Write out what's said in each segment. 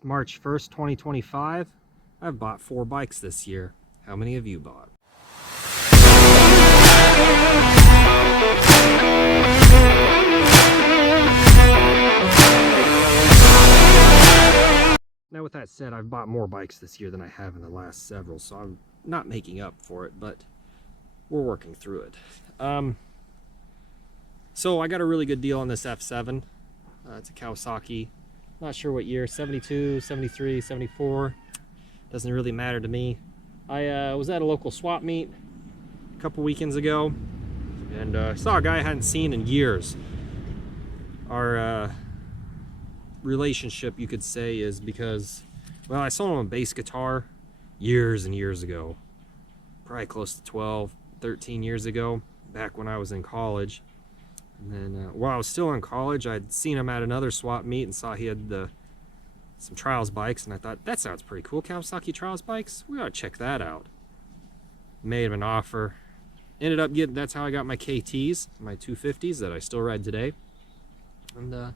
It's March 1st, 2025. I've bought 4 bikes this year. How many have you bought? Now with that said, I've bought more bikes this year than I have in the last several, so I'm not making up for it, but we're working through it. So I got a really good deal on this F7. It's a Kawasaki. Not sure what year, 72, 73, 74. Doesn't really matter to me. I was at a local swap meet a couple weekends ago and saw a guy I hadn't seen in years. Our relationship, you could say, is because, well, I sold him a bass guitar years and years ago. Probably close to 12, 13 years ago, back when I was in college. And then while I was still in college, I'd seen him at another swap meet and saw he had some trials bikes, and I thought, that sounds pretty cool, Kawasaki trials bikes, we ought to check that out. Made him an offer. Ended up getting, that's how I got my KTs, my 250s that I still ride today. And I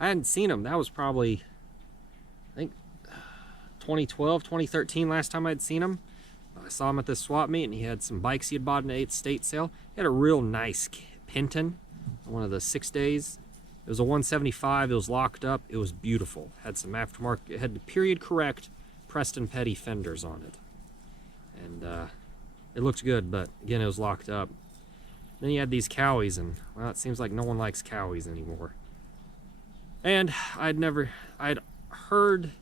hadn't seen him. That was probably, I think, 2012, 2013 last time I'd seen him. I saw him at this swap meet, and he had some bikes he had bought in an estate sale. He had a real nice Pinton, one of the 6 days. It was a 175. It was locked up. It was beautiful. Had some aftermarket. It had the period correct Preston Petty fenders on it, and it looked good. But again, it was locked up. Then you had these Cowies, and well, it seems like no one likes Cowies anymore. And I'd heard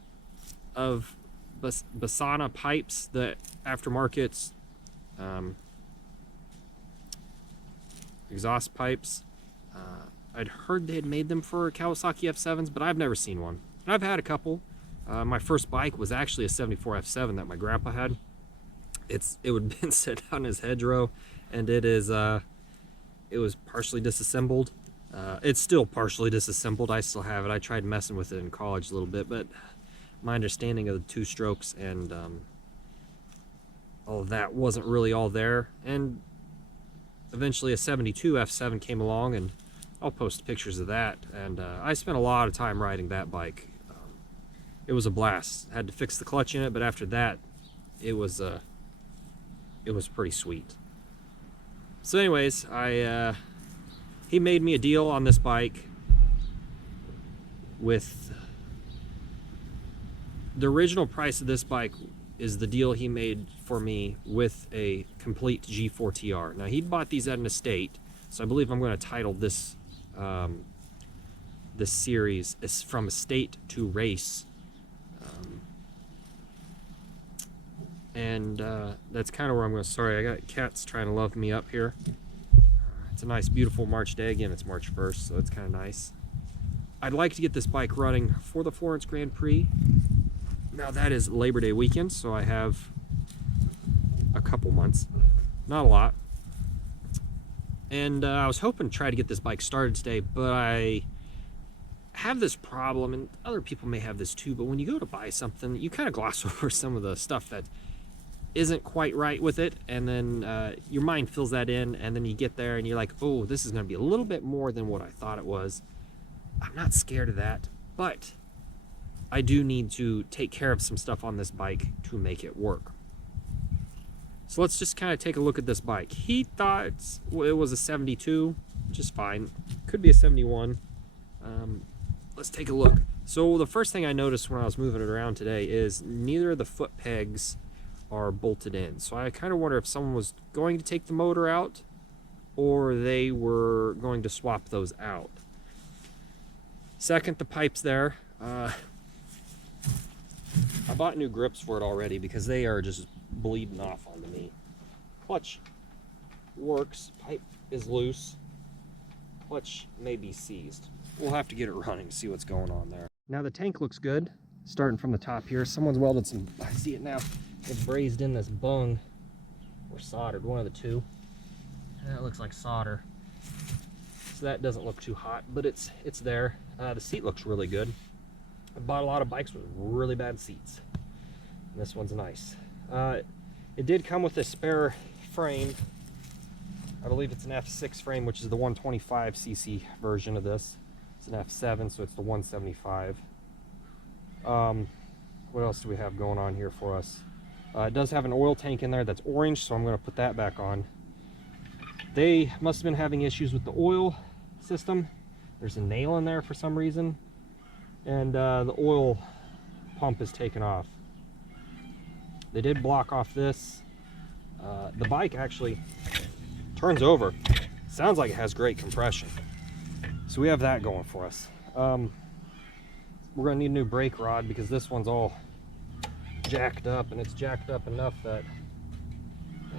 of Basana pipes, the aftermarket exhaust pipes. I'd heard they had made them for Kawasaki F7s, but I've never seen one. And I've had a couple. My first bike was actually a 74 F7 that my grandpa had. It would have been set on his hedgerow, and it was partially disassembled. It's still partially disassembled. I still have it. I tried messing with it in college a little bit, but my understanding of the 2 strokes and all of that wasn't really all there. And eventually a 72 F7 came along, and I'll post pictures of that. And I spent a lot of time riding that bike. It was a blast. Had to fix the clutch in it, but after that, it was pretty sweet. So anyways, he made me a deal on this bike with the original price of this bike is the deal he made for me with a complete G4 TR. Now, he'd bought these at an estate, so I believe I'm going to title this this series is From Estate to Race. And that's kind of where I'm going to, sorry, I got cats trying to love me up here. It's a nice, beautiful March day. Again, it's March 1st, so it's kind of nice. I'd like to get this bike running for the Florence Grand Prix. Now, that is Labor Day weekend, so I have a couple months. Not a lot. And I was hoping to try to get this bike started today, but I have this problem, and other people may have this too, but when you go to buy something, you kind of gloss over some of the stuff that isn't quite right with it, and then your mind fills that in, and then you get there and you're like, oh, this is going to be a little bit more than what I thought it was. I'm not scared of that, but I do need to take care of some stuff on this bike to make it work. So let's just kind of take a look at this bike. He thought it was a 72, which is fine. Could be a 71. Let's take a look. So the first thing I noticed when I was moving it around today is neither of the foot pegs are bolted in. So I kind of wonder if someone was going to take the motor out or they were going to swap those out. Second, the pipes there. I bought new grips for it already because they are just bleeding off onto me. Clutch works, pipe is loose, clutch may be seized. We'll have to get it running to see what's going on there. Now the tank looks good, starting from the top here. Someone's welded some, I see it now, they've brazed in this bung, or soldered, one of the two. And that looks like solder. So that doesn't look too hot, but it's there. The seat looks really good. I bought a lot of bikes with really bad seats. And this one's nice. It did come with a spare frame. I believe it's an F6 frame, which is the 125cc version of this. It's an F7, so it's the 175. what else do we have going on here for us? It does have an oil tank in there that's orange, so I'm going to put that back on. They must have been having issues with the oil system. There's a nail in there for some reason, and the oil pump is taken off. They did block off this. The bike actually turns over. Sounds like it has great compression. So we have that going for us. We're gonna need a new brake rod because this one's all jacked up, and it's jacked up enough that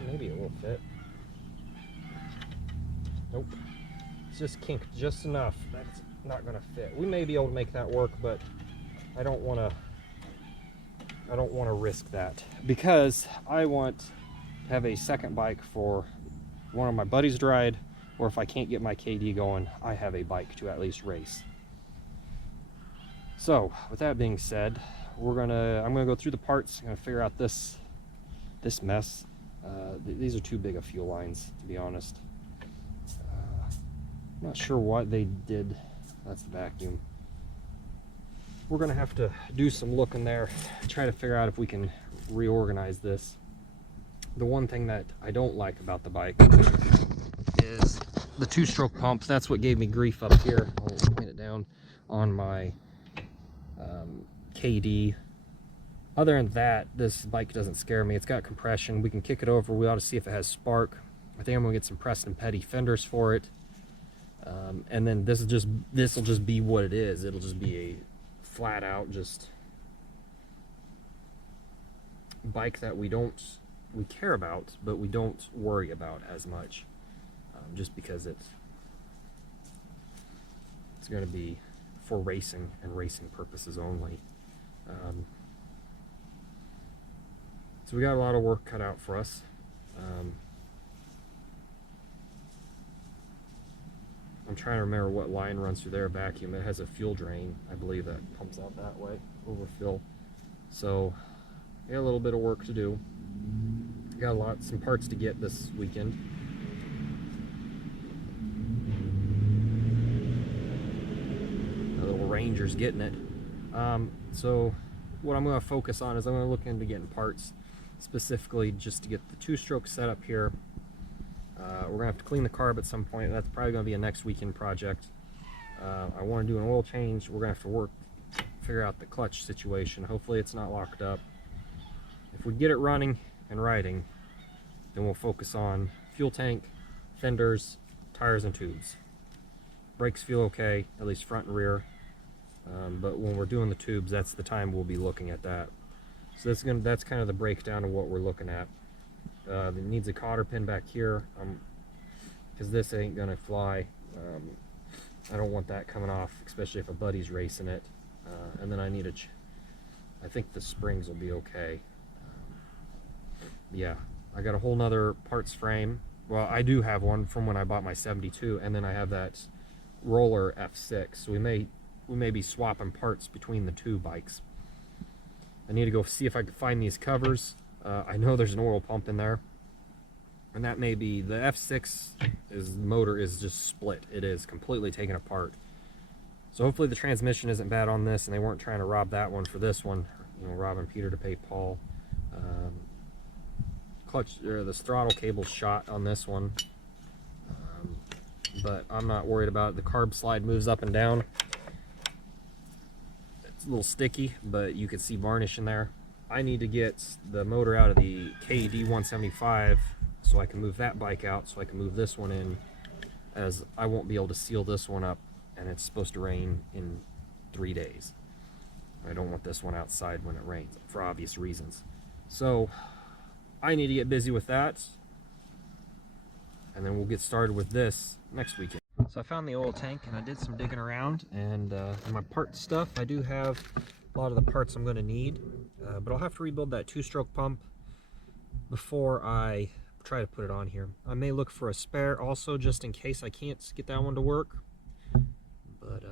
maybe it will fit. Nope. It's just kinked just enough. That's not gonna fit. We may be able to make that work, but I don't wanna risk that because I want to have a second bike for one of my buddies to ride, or if I can't get my KD going, I have a bike to at least race. So with that being said, I'm gonna go through the parts. I'm gonna figure out this mess. These are too big of fuel lines, to be honest. I'm not sure what they did. That's the vacuum. We're gonna have to do some looking there, try to figure out if we can reorganize this. The one thing that I don't like about the bike is the two-stroke pump. That's what gave me grief up here. I'll point it down on my KD. Other than that, this bike doesn't scare me. It's got compression. We can kick it over. We ought to see if it has spark. I think I'm gonna get some Preston Petty fenders for it, and then this will just be what it is. It'll just be a flat out just bike that we care about, but we don't worry about as much, just because it's going to be for racing and racing purposes only. So we got a lot of work cut out for us. I'm trying to remember what line runs through there. Vacuum. It has a fuel drain, I believe, that pumps out that way, overfill. So we got a little bit of work to do. Got some parts to get this weekend. The little Ranger's getting it. So what I'm going to focus on is I'm going to look into getting parts specifically just to get the two-stroke set up here. We're going to have to clean the carb at some point. That's probably going to be a next weekend project. I want to do an oil change. We're going to have to figure out the clutch situation. Hopefully it's not locked up. If we get it running and riding, then we'll focus on fuel tank, fenders, tires, and tubes. Brakes feel okay, at least front and rear. But when we're doing the tubes, that's the time we'll be looking at that. So that's kind of the breakdown of what we're looking at. It needs a cotter pin back here, because this ain't gonna fly. I don't want that coming off, especially if a buddy's racing it. And then I think the springs will be okay. Yeah, I got a whole nother parts frame. Well, I do have one from when I bought my 72, and then I have that roller F6. So we may be swapping parts between the two bikes. I need to go see if I can find these covers. I know there's an oil pump in there, and that may be the F6. Motor is just split. It is completely taken apart. So hopefully the transmission isn't bad on this, and they weren't trying to rob that one for this one. You know, robbing Peter to pay Paul. The throttle cable's shot on this one, but I'm not worried about it. The carb slide moves up and down. It's a little sticky, but you can see varnish in there. I need to get the motor out of the KD 175 so I can move that bike out, so I can move this one in, as I won't be able to seal this one up, and it's supposed to rain in 3 days. I don't want this one outside when it rains for obvious reasons. So I need to get busy with that, and then we'll get started with this next weekend. So I found the oil tank, and I did some digging around, and in my part stuff, I do have a lot of the parts I'm going to need, but I'll have to rebuild that two-stroke pump before I try to put it on here. I may look for a spare also, just in case I can't get that one to work. But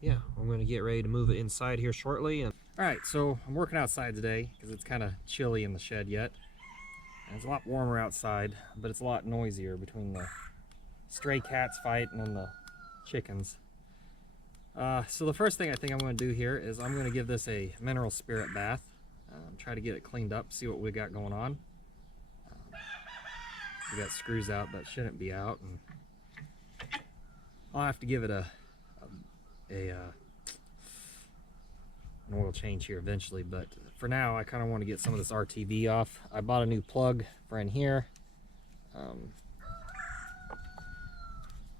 yeah, I'm going to get ready to move it inside here shortly. Alright, so I'm working outside today because it's kind of chilly in the shed yet. And it's a lot warmer outside, but it's a lot noisier between the stray cats fight and then the chickens. So the first thing I think I'm going to do here is I'm going to give this a mineral spirit bath. Try to get it cleaned up, see what we got going on. We got screws out that shouldn't be out, and I'll have to give it an oil change here eventually, but for now I kind of want to get some of this RTV off. I bought a new plug for in here,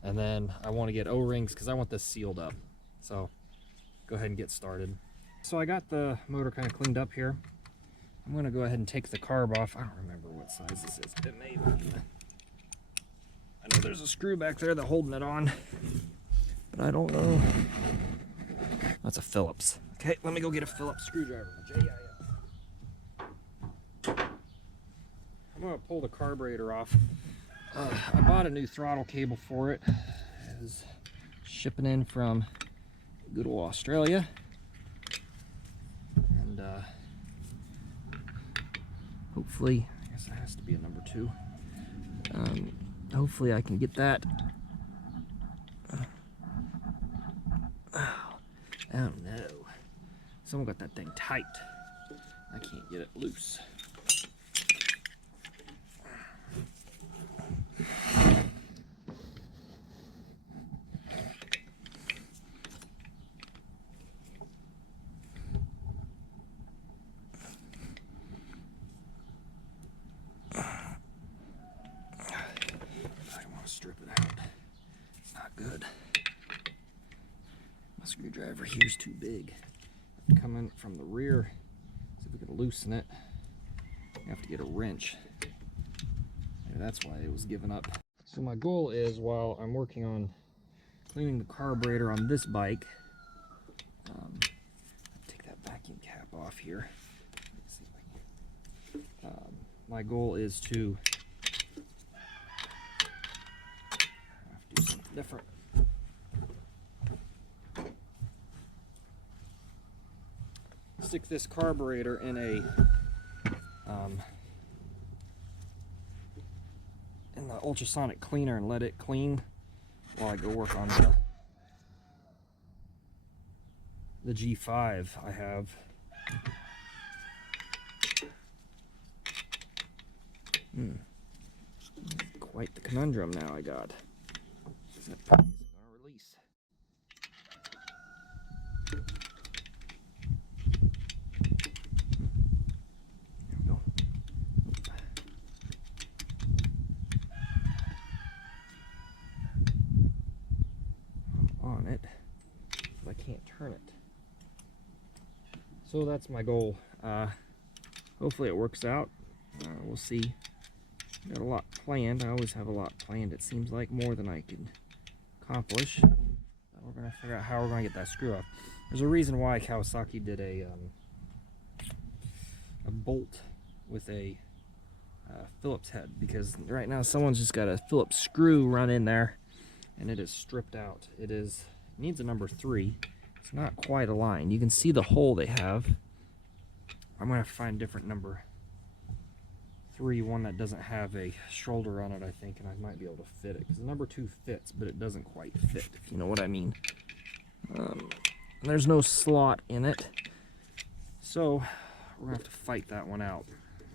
and then I want to get O-rings because I want this sealed up. So go ahead and get started. So I got the motor kind of cleaned up here. I'm going to go ahead and take the carb off. I don't remember what size this is. It may be. I know there's a screw back there that's holding it on, but I don't know. That's a Phillips. Okay, let me go get a Phillips screwdriver. I'm going to pull the carburetor off. I bought a new throttle cable for it. It was shipping in from good old Australia. And hopefully, I guess it has to be a number 2. Hopefully I can get that. Oh no. Someone got that thing tight. I can't get it loose. Strip it out. It's not good. My screwdriver here's too big. I have to come in from the rear, see if we can loosen it. I have to get a wrench. Maybe that's why it was giving up. So my goal is, while I'm working on cleaning the carburetor on this bike, take that vacuum cap off here. Let's see if I can. My goal is to do something different. Stick this carburetor in the ultrasonic cleaner and let it clean while I go work on the G5 I have. Quite the conundrum now I got. That puppy isn't going to release. There we go. I'm on it, but I can't turn it. So that's my goal. Hopefully it works out. We'll see. Got a lot planned. I always have a lot planned. It seems like more than I can accomplish. We're going to figure out how we're going to get that screw off. There's a reason why Kawasaki did a bolt with a Phillips head, because right now someone's just got a Phillips screw run in there and it is stripped out. It needs a number 3. It's not quite aligned. You can see the hole they have. I'm going to have to find a different number 3, one that doesn't have a shoulder on it, I think, and I might be able to fit it, because the number 2 fits, but it doesn't quite fit, if you know what I mean. There's no slot in it, so we're gonna have to fight that one out.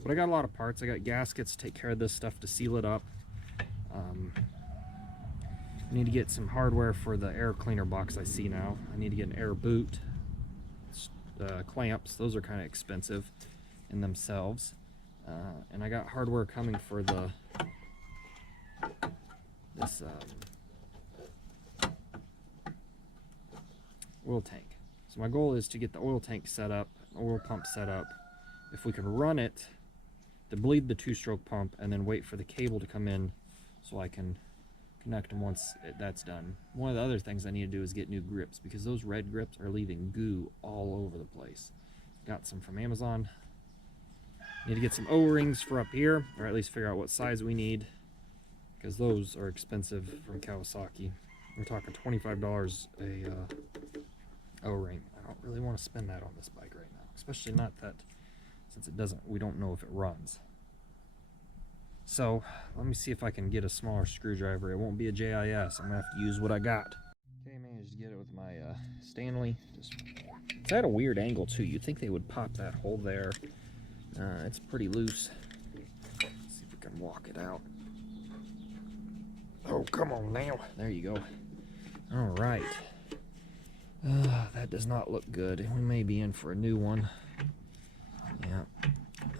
But I got a lot of parts. I got gaskets to take care of this stuff to seal it up. I need to get some hardware for the air cleaner box I see now. I need to get an air boot, clamps. Those are kind of expensive in themselves. And I got hardware coming for this oil tank. So my goal is to get the oil tank set up, oil pump set up. If we can run it to bleed the 2-stroke pump and then wait for the cable to come in so I can connect them once that's done. One of the other things I need to do is get new grips, because those red grips are leaving goo all over the place. Got some from Amazon. Need to get some O-rings for up here, or at least figure out what size we need, because those are expensive from Kawasaki. We're talking $25 a O-ring. I don't really want to spend that on this bike right now, especially not that, since we don't know if it runs. So let me see if I can get a smaller screwdriver. It won't be a JIS. I'm gonna have to use what I got. Okay, managed to get it with my Stanley. It's at a weird angle too. You'd think they would pop that hole there. It's pretty loose. Let's see if we can walk it out. Oh, come on now. There you go. All right. That does not look good. We may be in for a new one. Yeah.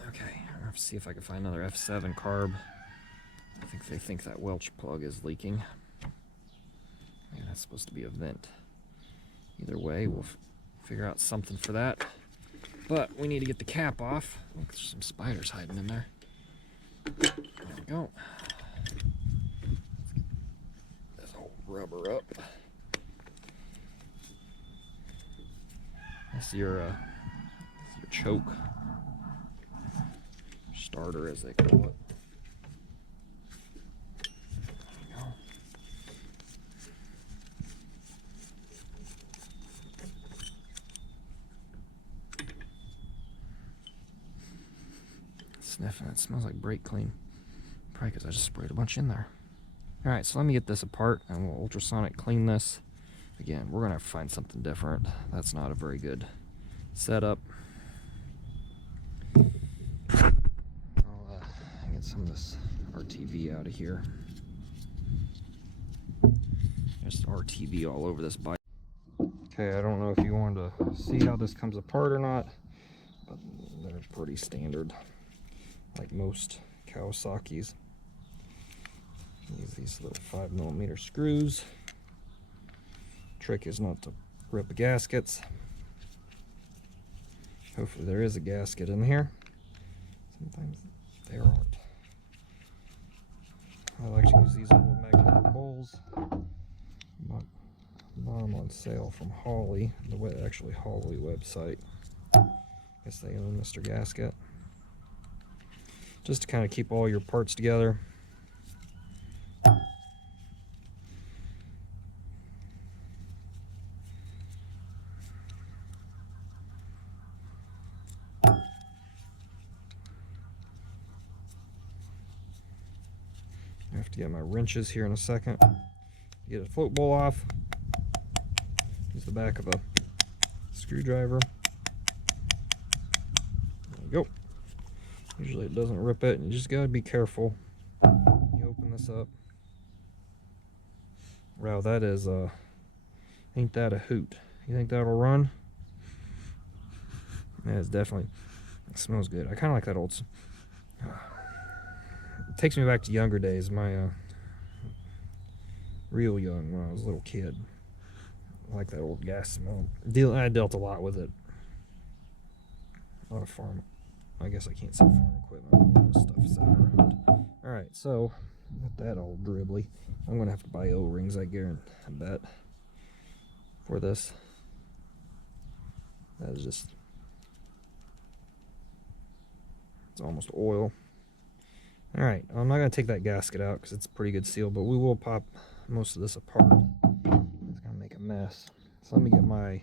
Okay. I'll have to see if I can find another F7 carb. I think they think that Welch plug is leaking. Yeah, that's supposed to be a vent. Either way, we'll figure out something for that. But we need to get the cap off. Look, there's some spiders hiding in there. There we go. Let's get this whole rubber up. That's your choke. Starter, as they call it. Sniffing, it smells like brake clean. Probably because I just sprayed a bunch in there. Alright, so let me get this apart and we'll ultrasonic clean this. Again, we're going to have to find something different. That's not a very good setup. I'll get some of this RTV out of here. Just RTV all over this bike. Okay, I don't know if you wanted to see how this comes apart or not, but they're pretty standard, like most Kawasaki's. Use these little 5mm screws. Trick is not to rip the gaskets. Hopefully there is a gasket in here. Sometimes there aren't. I like to use these little magnetic bowls. Bought them on sale from Holly, actually Holly website. Guess they own Mr. Gasket. Just to kind of keep all your parts together. I have to get my wrenches here in a second. Get a float bowl off. Use the back of a screwdriver. There we go. Usually it doesn't rip it, and you just gotta be careful. You open this up. Wow, that is ain't that a hoot? You think that'll run? Yeah, it's definitely, it smells good. I kind of like that old. It takes me back to younger days, my real young, when I was a little kid. I like that old gas smell. I dealt a lot with it. A lot of farm, I guess I can't say farm equipment, a lot of stuff sat around. Alright, so, with that old dribbly, I'm going to have to buy O-rings, I guarantee, I bet, for this. That is just, it's almost oil. Alright, I'm not going to take that gasket out because it's a pretty good seal, but we will pop most of this apart. It's going to make a mess. So let me get my, I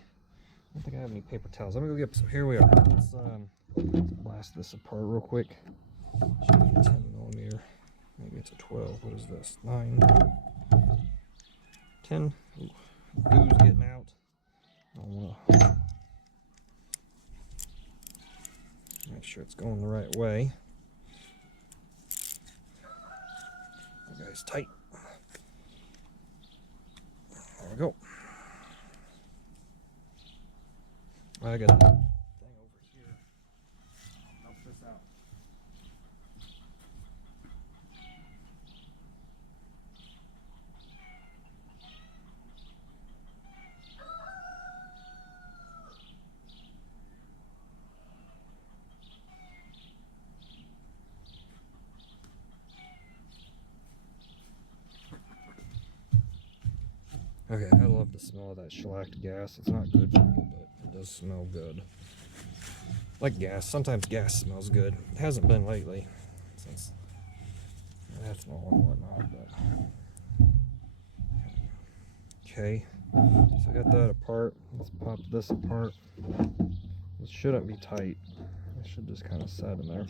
don't think I have any paper towels. Let me go get some, here we are. Let's blast this apart real quick. Should be a 10mm. Maybe it's a 12. What is this? 9. 10. Ooh, goo's getting out. I don't want to make sure it's going the right way. That guy's tight. There we go. I got a thing over here. Help this out. Okay, I love the smell of that shellacked gas. It's not good for me, but it does smell good. Like gas. Sometimes gas smells good. It hasn't been lately, since ethanol and whatnot, but... Okay, so I got that apart. Let's pop this apart. This shouldn't be tight. It should just kind of set in there.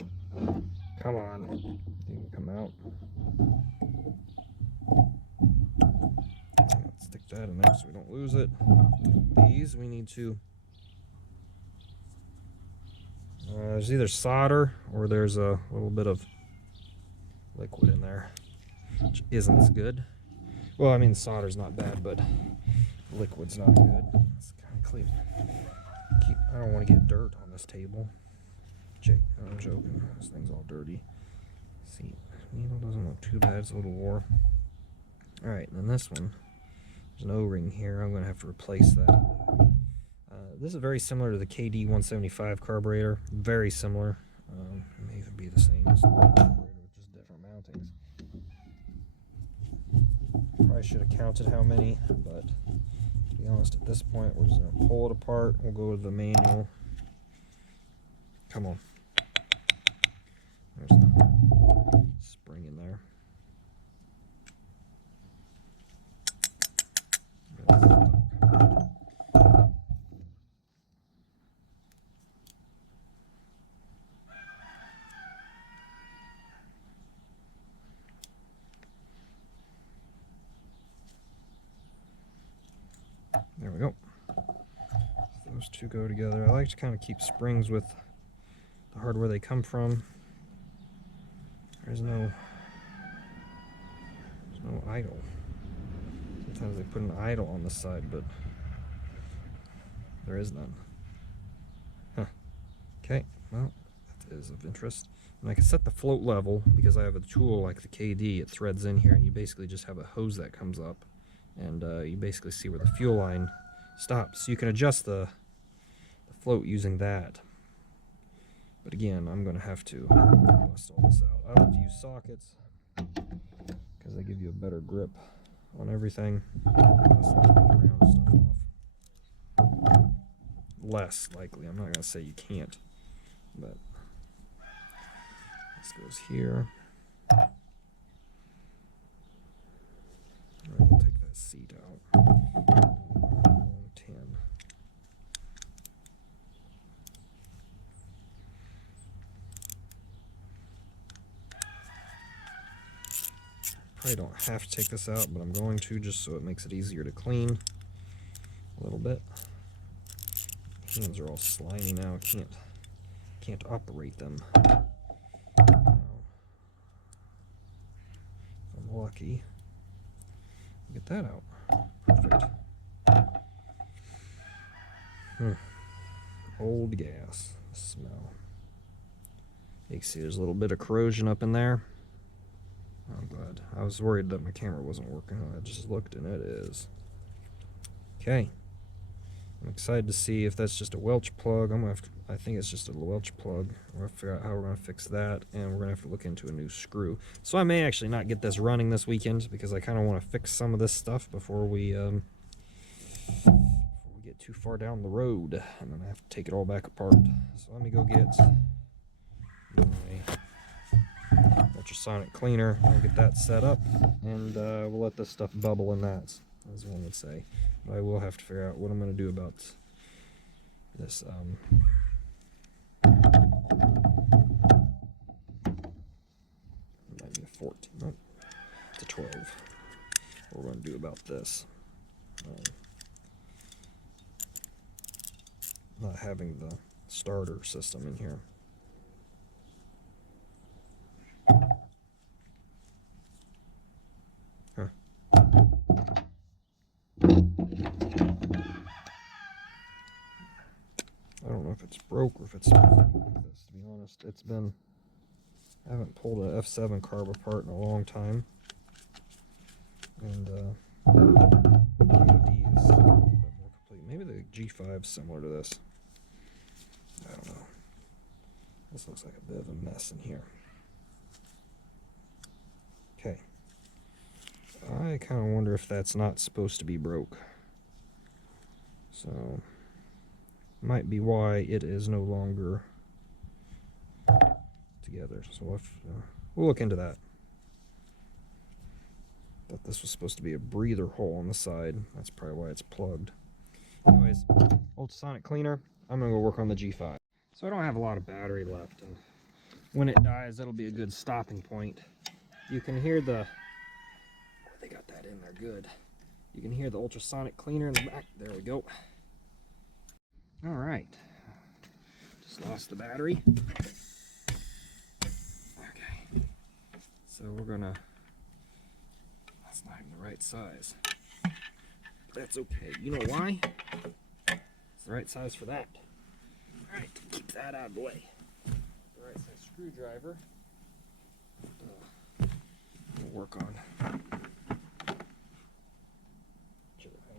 Come on. You can come out. Let's stick that in there so we don't lose it. These we need to, there's either solder or there's a little bit of liquid in there, which isn't as good. Well, I mean, the solder's not bad, but the liquid's not good. It's kind of clean. I don't want to get dirt on this table. I'm joking. This thing's all dirty. See, needle doesn't look too bad. It's a little wore. Alright, and then this one, there's an O-ring here. I'm going to have to replace that. This is very similar to the KD 175 carburetor. Very similar. It may even be the same as the carburetor with just different mountings. Probably should have counted how many, but to be honest, at this point, we're just going to pull it apart. We'll go to the manual. Come on. There's the spring in there. There we go. Those two go together. I like to kind of keep springs with the hardware they come from. There's no idle. Sometimes they put an idle on the side, but there is none. Huh. Okay, well, that is of interest. And I can set the float level because I have a tool like the KD. It threads in here, and you basically just have a hose that comes up, and you basically see where the fuel line stops. So you can adjust the float using that. But again, I'm going to have to bust all this out. I like to use sockets because they give you a better grip on everything. Less likely. I'm not going to say you can't, but this goes here. All right, we'll take that seat out. 10. Probably don't have to take this out, but I'm going to just so it makes it easier to clean a little bit. Hands are all slimy now. Can't operate them. Now, if I'm lucky, get that out. Perfect. Old gas smell. You can see there's a little bit of corrosion up in there. I'm glad. I was worried that my camera wasn't working. I just looked and it is. Okay. I'm excited to see if that's just a Welch plug. I think it's just a Welch plug. We're going to figure out how we're going to fix that, and we're going to have to look into a new screw. So I may actually not get this running this weekend because I kind of want to fix some of this stuff before we get too far down the road, and then I have to take it all back apart. So let me go get my ultrasonic cleaner. I'll get that set up, and we'll let this stuff bubble in that, as one would say. But I will have to figure out what I'm going to do about this. It might be a 14. No, it's a 12. What we're going to do about this. Not having the starter system in here. Huh. I don't know if it's broke or if it's supposed to be like this, to be honest. I haven't pulled an F7 carb apart in a long time. And the KD is a little bit more complete. Maybe the G5 is similar to this. I don't know. This looks like a bit of a mess in here. Okay. I kind of wonder if that's not supposed to be broke. So, might be why it is no longer together. So we'll look into that. Thought this was supposed to be a breather hole on the side. That's probably why it's plugged. Anyways, ultrasonic cleaner. I'm gonna go work on the G5. So I don't have a lot of battery left, and when it dies, that'll be a good stopping point. You can hear they got that in there good. You can hear the ultrasonic cleaner in the back. There we go. All right. Just lost the battery. Okay. So we're gonna, that's not even the right size. That's okay. You know why? It's the right size for that. All right, keep that out of the way. The right size screwdriver. We'll work on.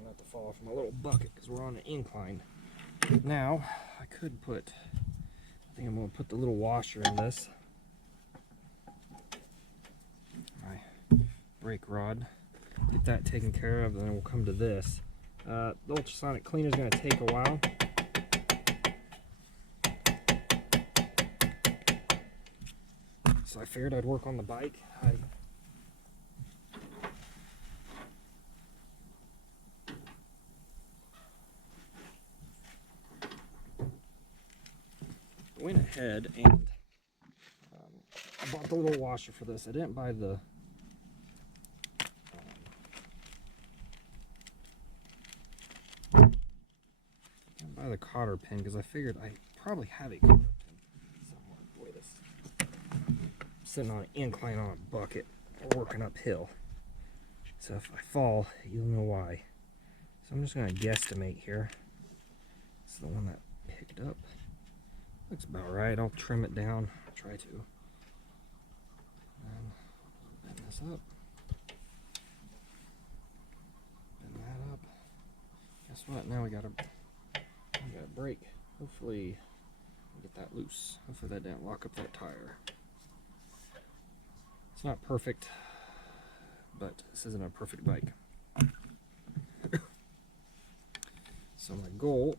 Not to fall off my little bucket because we're on an incline. Now, I could put, I think I'm going to put the little washer in this. My brake rod. Get that taken care of, and then we'll come to this. The ultrasonic cleaner is going to take a while. So I figured I'd work on the bike. Went ahead and I bought the little washer for this. I didn't buy the cotter pin because I figured I probably have a cotter pin somewhere. Boy, this I'm sitting on an incline on a bucket, working uphill. So if I fall, you'll know why. So I'm just going to guesstimate here. This is the one that picked up. Looks about right. I'll trim it down. I'll try to. And bend this up. Bend that up. Guess what? Now we got a brake. Hopefully, we'll get that loose. Hopefully that didn't lock up that tire. It's not perfect, but this isn't a perfect bike. So my goal,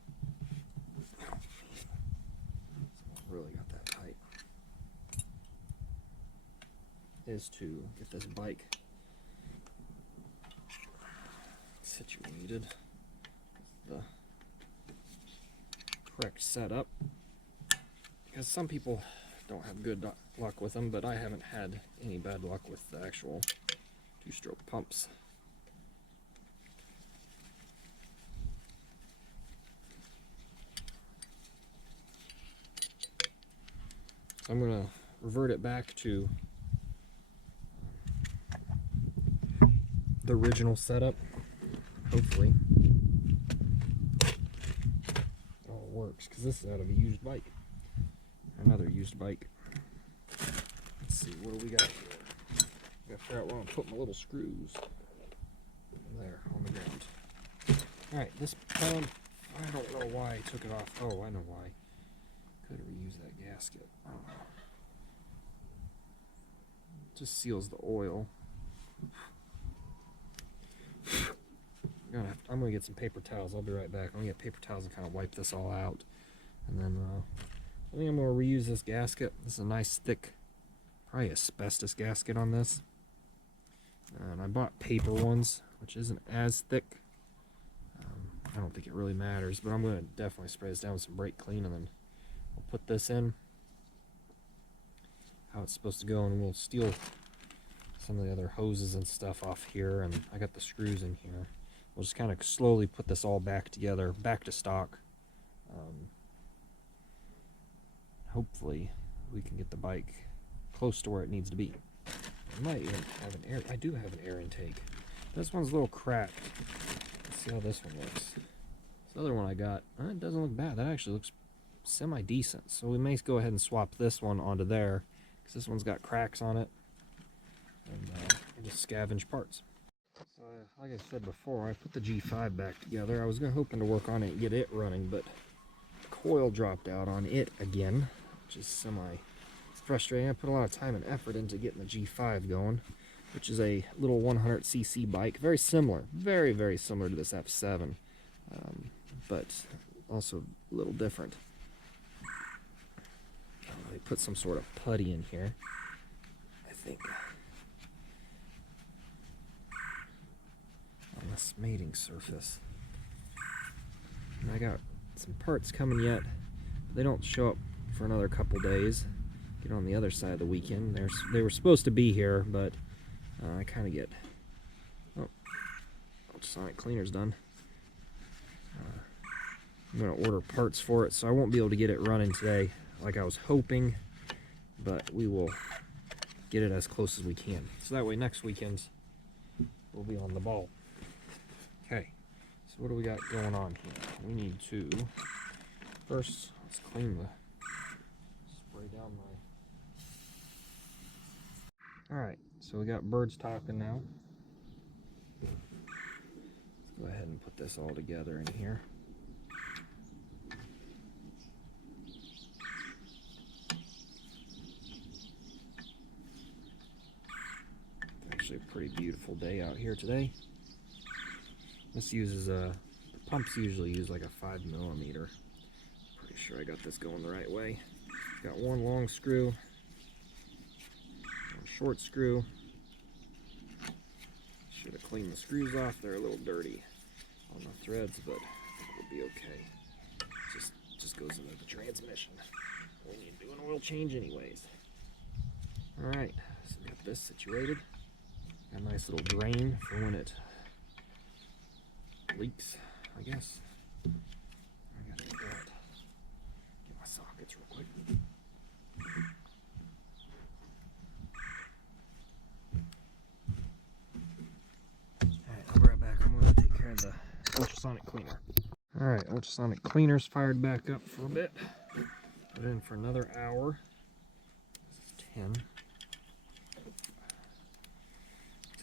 really got that tight, is to get this bike situated, the correct setup, because some people don't have good luck with them, but I haven't had any bad luck with the actual two-stroke pumps. So I'm going to revert it back to the original setup, hopefully. It all works, because this is out of a used bike. Another used bike. Let's see, what do we got here? I gotta figure out where I'm gonna put my little screws. There, on the ground. Alright, this pump, I don't know why I took it off. Oh, I know why. Could reuse that gasket. Oh. Just seals the oil. I'm gonna get some paper towels. I'll be right back. I'm gonna get paper towels and kind of wipe this all out, and then I think I'm gonna reuse this gasket. This is a nice thick, probably asbestos gasket on this. And I bought paper ones, which isn't as thick. I don't think it really matters, but I'm gonna definitely spray this down with some brake clean, and then we'll put this in how it's supposed to go, and we'll steal some of the other hoses and stuff off here, and I got the screws in here. We'll just kind of slowly put this all back together, back to stock. Hopefully we can get the bike close to where it needs to be. I might even have an air, I do have an air intake. This one's a little cracked. Let's see how this one looks. This other one I got, it doesn't look bad. That actually looks semi-decent. So we may go ahead and swap this one onto there, because this one's got cracks on it. And just scavenge parts. So like I said before, I put the G5 back together. I was hoping to work on it and get it running, but the coil dropped out on it again, which is frustrating. I put a lot of time and effort into getting the G5 going, which is a little 100cc bike, very similar, very, very similar to this F7, but also a little different. They put some sort of putty in here, I think, on this mating surface. And I got some parts coming yet. They don't show up for another couple days. Get on the other side of the weekend. They were supposed to be here, but I kind of get ultrasonic cleaner's done. I'm going to order parts for it, so I won't be able to get it running today like I was hoping, but we will get it as close as we can. So that way next weekend we'll be on the ball. Okay, so what do we got going on here? We need to, first, let's clean the, spray down my... Alright, so we got birds talking now. Let's go ahead and put this all together in here. Actually a pretty beautiful day out here today. This uses a, pumps usually use like a 5mm. Pretty sure I got this going the right way. Got one long screw, one short screw. Should have cleaned the screws off. They're a little dirty on the threads, but I think we'll be okay. Just goes into the transmission. We need to do an oil change anyways. Alright, so we got this situated. Got a nice little drain for when it leaks, I guess. I gotta get that. Get my sockets real quick. Alright, I'll be right back. I'm gonna take care of the ultrasonic cleaner. Alright, ultrasonic cleaner's fired back up for a bit. Put it in for another hour. This is 10.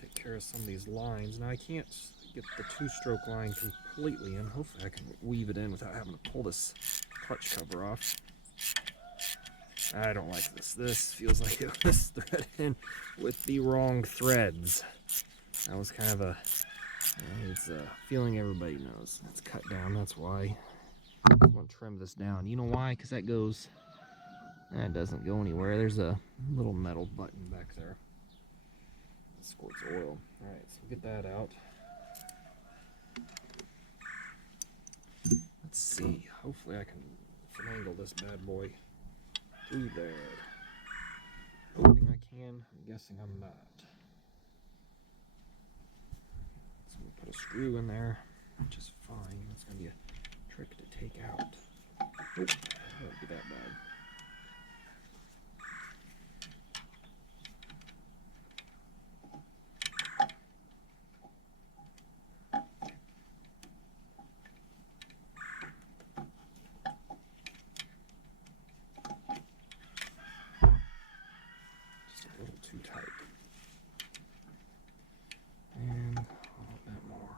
Take care of some of these lines. Now I can't get the 2-stroke line completely in. Hopefully I can weave it in without having to pull this clutch cover off. I don't like this. This feels like it was threaded in with the wrong threads. That was kind of a... it's a feeling everybody knows. It's cut down, that's why. I want to trim this down. You know why? Because that goes... That doesn't go anywhere. There's a little metal button back there. It squirts oil. Alright, so get that out. Let's see. Hopefully I can finagle this bad boy through there. Hoping I can. I'm guessing I'm not. So I'm going to put a screw in there, which is fine. That's going to be a trick to take out. Oh, that won't be that bad. Too tight. And a little bit more.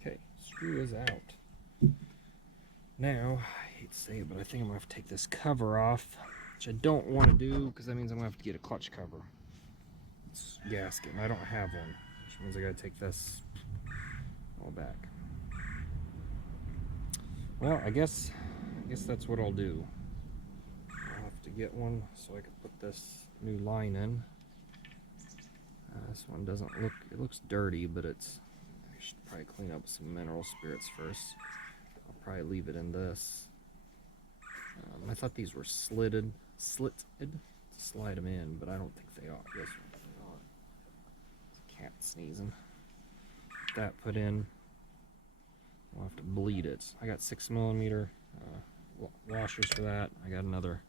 Okay, screw is out. Now, I hate to say it, but I think I'm going to have to take this cover off. Which I don't want to do because that means I'm going to have to get a clutch cover. It's gasket, and I don't have one, which means I got to take this all back. Well, I guess that's what I'll do. I'll have to get one so I can put this new line in. This one doesn't look, it looks dirty, but it's, I should probably clean up some mineral spirits first. I'll probably leave it in this. I thought these were slitted to slide them in, but I don't think they are. This one, it's a cat sneezing. Get that put in. We'll have to bleed it. I got 6mm washers for that. I got another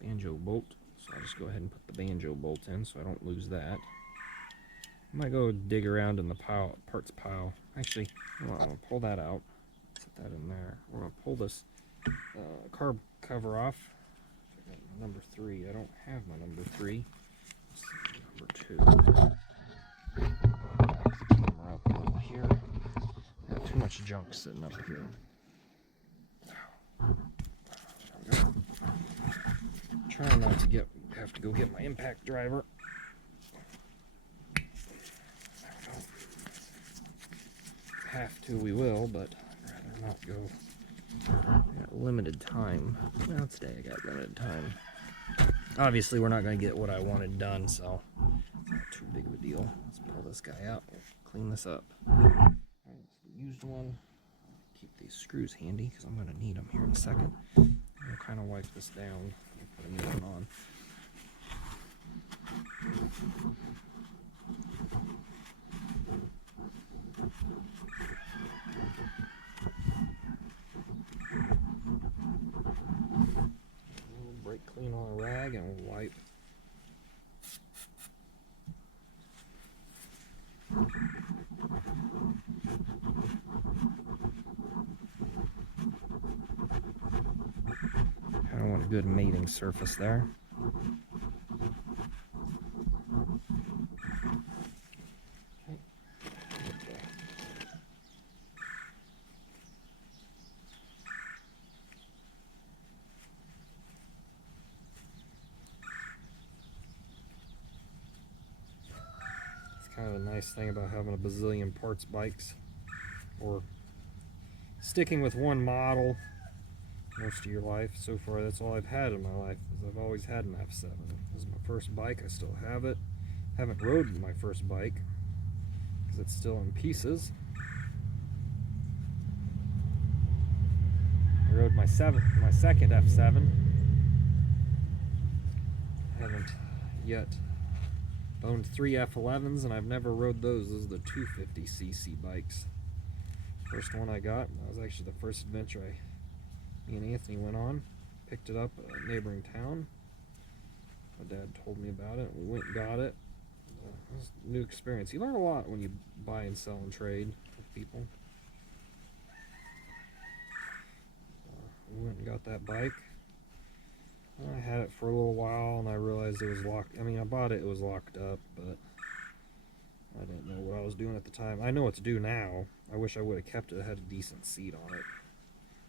banjo bolt, so I'll just go ahead and put the banjo bolt in so I don't lose that. I might go dig around in the parts pile. Actually, I'm gonna pull that out. Put that in there. We're gonna pull this carb cover off. I got my number 3. I don't have my number 3. Let's see, number 2. Back the camera up a little here. Got too much junk sitting up here. Trying not to have to go get my impact driver. Have to, we will, but I'd rather not go. I got limited time. Well, today I got limited time. Obviously, we're not going to get what I wanted done, so Not too big of a deal. Let's pull this guy out and clean this up. Alright, used one. Keep these screws handy because I'm going to need them here in a second. We'll kind of wipe this down and put a new one on. We'll brake clean on a rag and we'll wipe. Kind of want a good mating surface there. Kind of a nice thing about having a bazillion parts bikes, or sticking with one model most of your life. So far, that's all I've had in my life, is I've always had an F7. This is my first bike. I still have it. Haven't rode my first bike because it's still in pieces. I rode my second F7. Haven't yet owned 3 F11s, and I've never rode those. Those are the 250cc bikes. First one I got, that was actually the first adventure me and Anthony went on. Picked it up at a neighboring town. My dad told me about it. We went and got it. It was a new experience. You learn a lot when you buy and sell and trade with people. We went and got that bike. I had it for a little while and I realized it was locked. I mean, I bought it, it was locked up, but I didn't know what I was doing at the time. I know what to do now. I wish I would have kept it. It had a decent seat on it.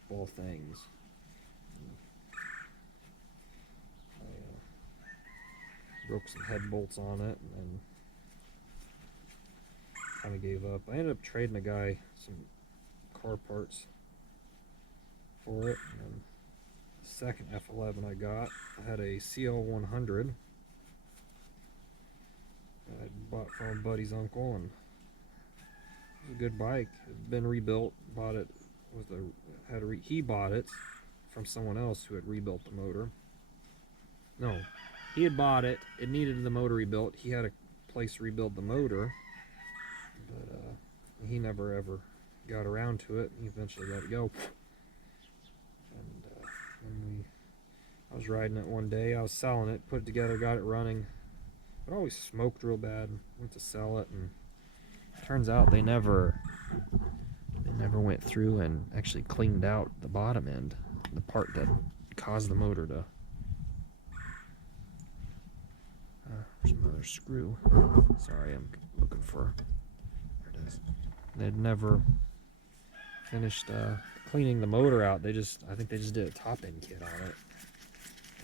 All things. I broke some head bolts on it and then kind of gave up. I ended up trading a guy some car parts for it. And second F11 I got, I had a CL100 that I bought from a buddy's uncle, and it was a good bike. It had been rebuilt. Bought it with he bought it from someone else who had rebuilt the motor. No, he had bought it. It needed the motor rebuilt. He had a place to rebuild the motor, but he never ever got around to it. He eventually let it go. I was riding it one day. I was selling it, put it together, got it running. It always smoked real bad. Went to sell it, and it turns out they never went through and actually cleaned out the bottom end, the part that caused the motor to. There's another screw. Sorry, I'm looking for. There it is. They'd never finished cleaning the motor out. I think they just did a top end kit on it,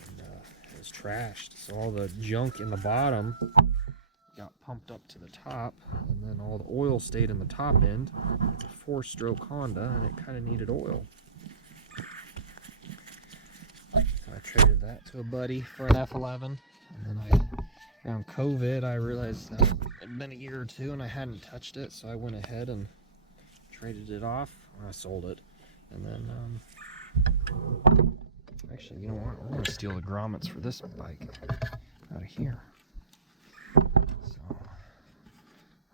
and it was trashed. So all the junk in the bottom got pumped up to the top, and then all the oil stayed in the top end. It's a 4-stroke Honda, and it kind of needed oil. So I traded that to a buddy for an F11, and then around COVID, I realized that it had been a year or two, and I hadn't touched it, so I went ahead and traded it off. I sold it, and then actually, you know what? I'm gonna steal the grommets for this bike out of here. So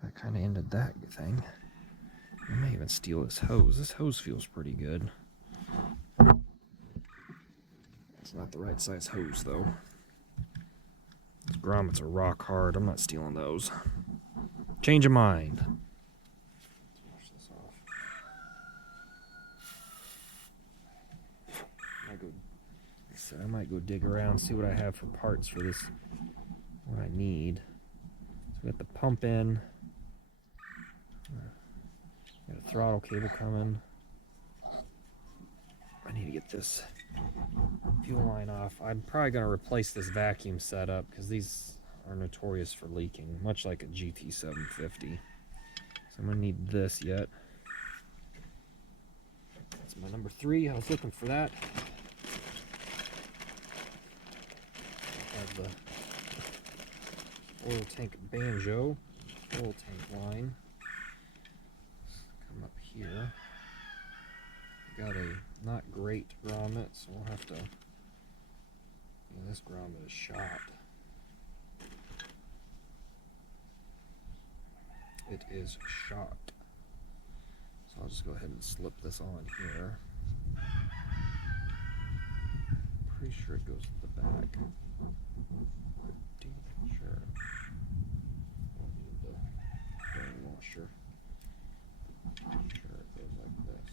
that kind of ended that thing. I may even steal this hose. This hose feels pretty good. It's not the right size hose though. These grommets are rock hard. I'm not stealing those. Change of mind. I might go dig around, see what I have for parts for this, what I need. So we got the pump in, got a throttle cable coming. I need to get this fuel line off. I'm probably going to replace this vacuum setup because these are notorious for leaking, much like a GT750. So I'm going to need this yet. That's my number 3. I was looking for that. The oil tank banjo, oil tank line. Come up here. Got a not great grommet, so we'll have to. This grommet is shot. It is shot. So I'll just go ahead and slip this on here. Pretty sure it goes to the back. Pretty sure. I'll need the bearing washer. Pretty sure it goes like this.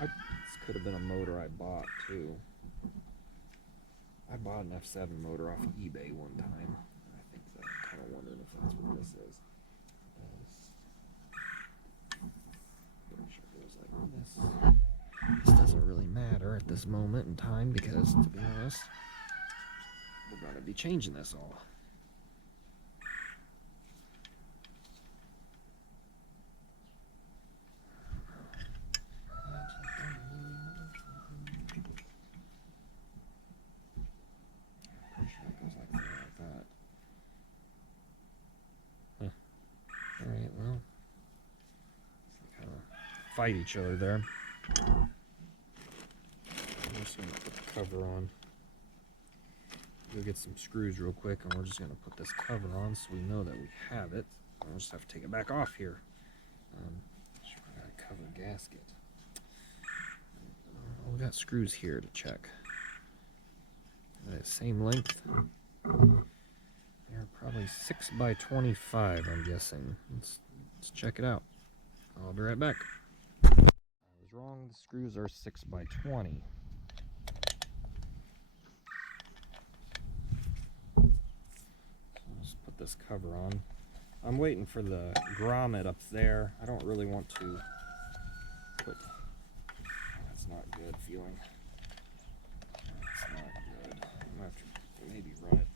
This could have been a motor I bought too. I bought an F7 motor off eBay one time. I think that I'm kind of wondering if that's what this is. Pretty sure it goes like this. This doesn't really matter at this moment in time because, to be honest, we're going to be changing this all. Pretty sure it goes like that. Huh. Alright, well, kind of fight each other there. I'm just going to put the cover on. Go get some screws real quick, and we're just going to put this cover on so we know that we have it. I'll just have to take it back off here. Got a cover gasket. We got screws here to check. Same length. They're probably 6 by 25, I'm guessing. Let's check it out. I'll be right back. I was wrong. The screws are 6 by 20. Just put this cover on. I'm waiting for the grommet up there. I don't really want to put. That's not good feeling. That's not good. I'm gonna have to maybe run it.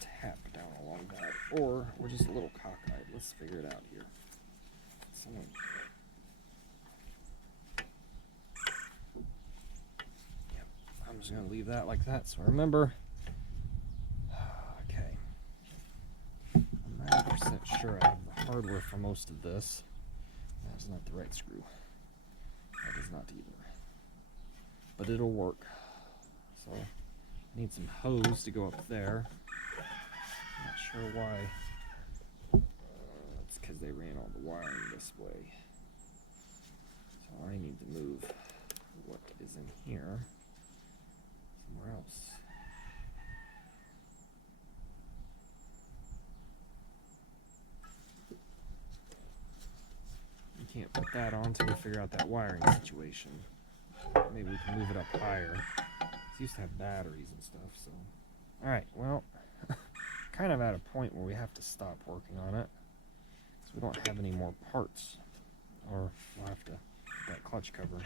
Tap down along that, or we're just a little cockeyed. Let's figure it out here. Someone. Yep. I'm just gonna leave that like that. So remember. Okay. I'm 90% sure I have the hardware for most of this. That's not the right screw. That is not either. But it'll work. So I need some hose to go up there. Not sure why. It's because they ran all the wiring this way. So I need to move what is in here somewhere else. You can't put that on until we figure out that wiring situation. Maybe we can move it up higher. It used to have batteries and stuff, so. Alright, well, kind of at a point where we have to stop working on it. Because we don't have any more parts. Or we'll have to get that clutch cover.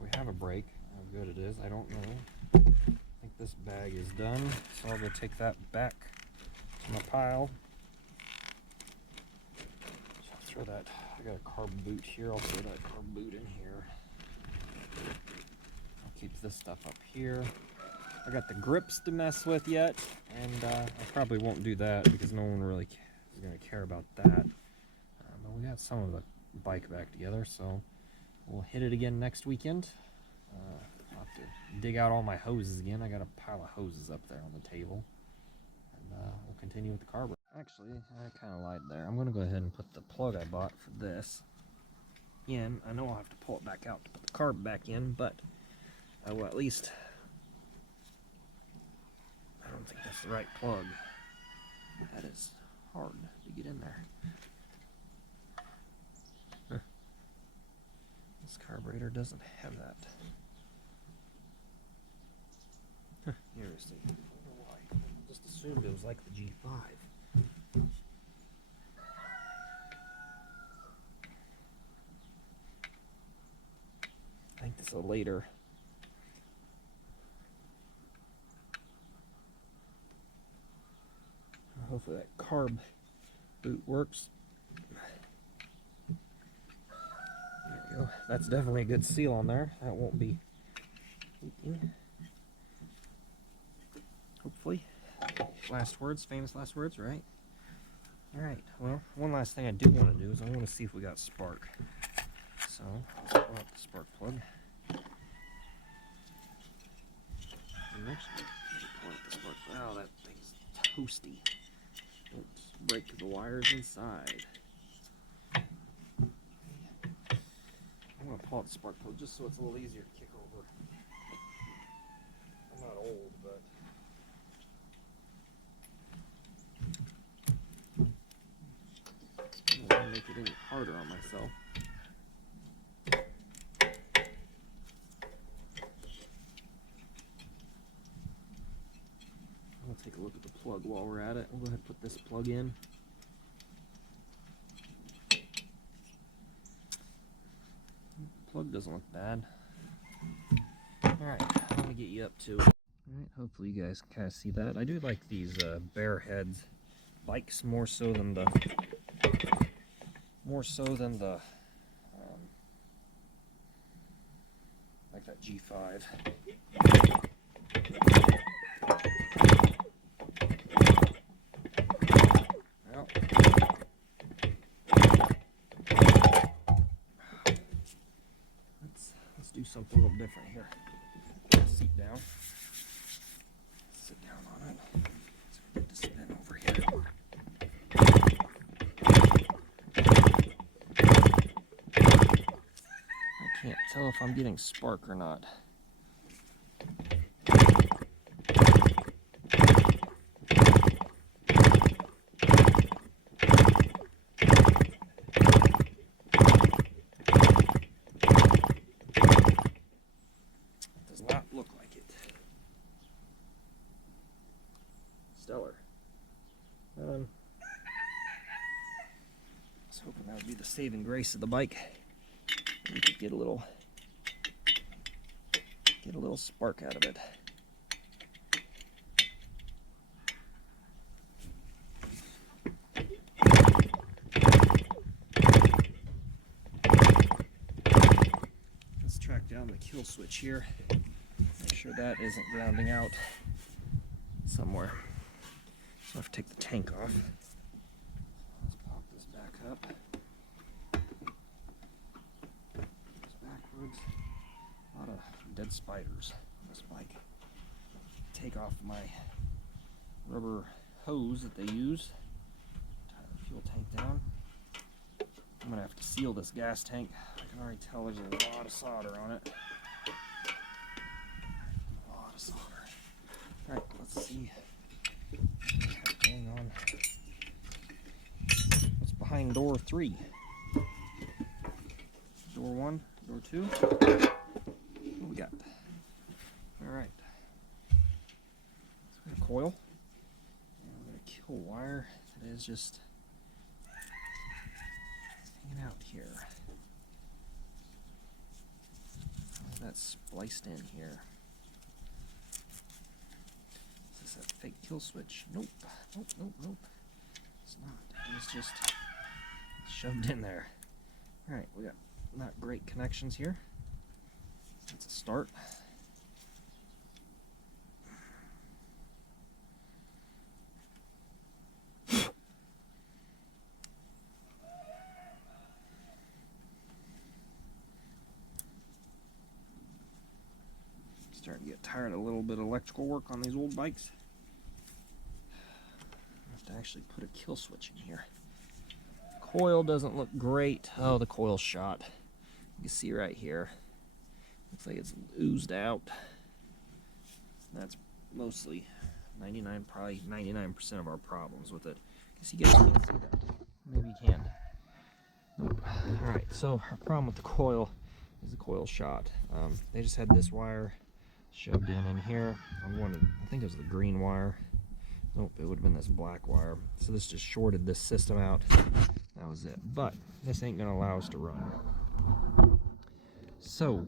We have a brake. How good it is, I don't know. I think this bag is done, so I'll go take that back to my pile. So I'll throw that. I got a carb boot here. I'll throw that carb boot in here. I'll keep this stuff up here. I got the grips to mess with yet, and I probably won't do that because no one really is going to care about that. But we got some of the bike back together, so we'll hit it again next weekend. I'll have to dig out all my hoses again. I got a pile of hoses up there on the table. And we'll continue with the carburetor. Actually, I kind of lied there. I'm going to go ahead and put the plug I bought for this in. I know I'll have to pull it back out to put the carb back in, but I will at least. I don't think that's the right plug. That is hard to get in there. Huh. This carburetor doesn't have that. Huh. Interesting. I don't know why. I just assumed it was like the G5. I think this is a later. Hopefully that carb boot works. There we go. That's definitely a good seal on there. That won't be leaking. Hopefully. Last words, famous last words, right? Alright, well, one last thing I do want to do is I want to see if we got spark. So, let's pull out the spark plug. Actually, pull out the spark plug. Oh, that thing's toasty. Don't break the wires inside. I'm going to pull out the spark plug just so it's a little easier to kick over. I'm not old, but... I don't want to make it any harder on myself. We'll take a look at the plug while we're at it. We'll go ahead and put this plug in. Plug doesn't look bad. Alright, I'm going to get you up to it. Alright, hopefully you guys can kind of see that. I do like these bare heads bikes more so than the like that G5. Well, let's do something a little different here. Seat down. Sit down on it. Let's get to spin over here. I can't tell if I'm getting spark or not. Does not look like it. Stellar. I was hoping that would be the saving grace of the bike. We could get a little spark out of it. Let's track down the kill switch here. Make sure that isn't grounding out somewhere. So I have to take the tank off. Let's pop this back up. Backwards. A lot of dead spiders on this bike. Take off my rubber hose that they use. Tie the fuel tank down. I'm gonna have to seal this gas tank. I can already tell there's a lot of solder on it. A lot of solder. Alright, let's see what's going on. What's behind door 3? Door 1, door 2. What we got? Alright. So we got a coil. And we got a kill wire that is just hanging out here. How's that spliced in here? Is this a fake kill switch? Nope. Nope, nope, nope. It's not. It's just shoved in there. Alright, we got not great connections here. That's a start. Starting to get tired of a little bit of electrical work on these old bikes. I have to actually put a kill switch in here. Coil doesn't look great. Oh, the coil's shot. You can see right here. Looks like it's oozed out. That's mostly 99, probably 99% of our problems with it. Guess you guys can't see that. Maybe you can. Nope. Alright, so our problem with the coil is the coil shot. They just had this wire shoved in here. I think it was the green wire. Nope, it would have been this black wire. So this just shorted this system out. That was it. But this ain't gonna allow us to run. So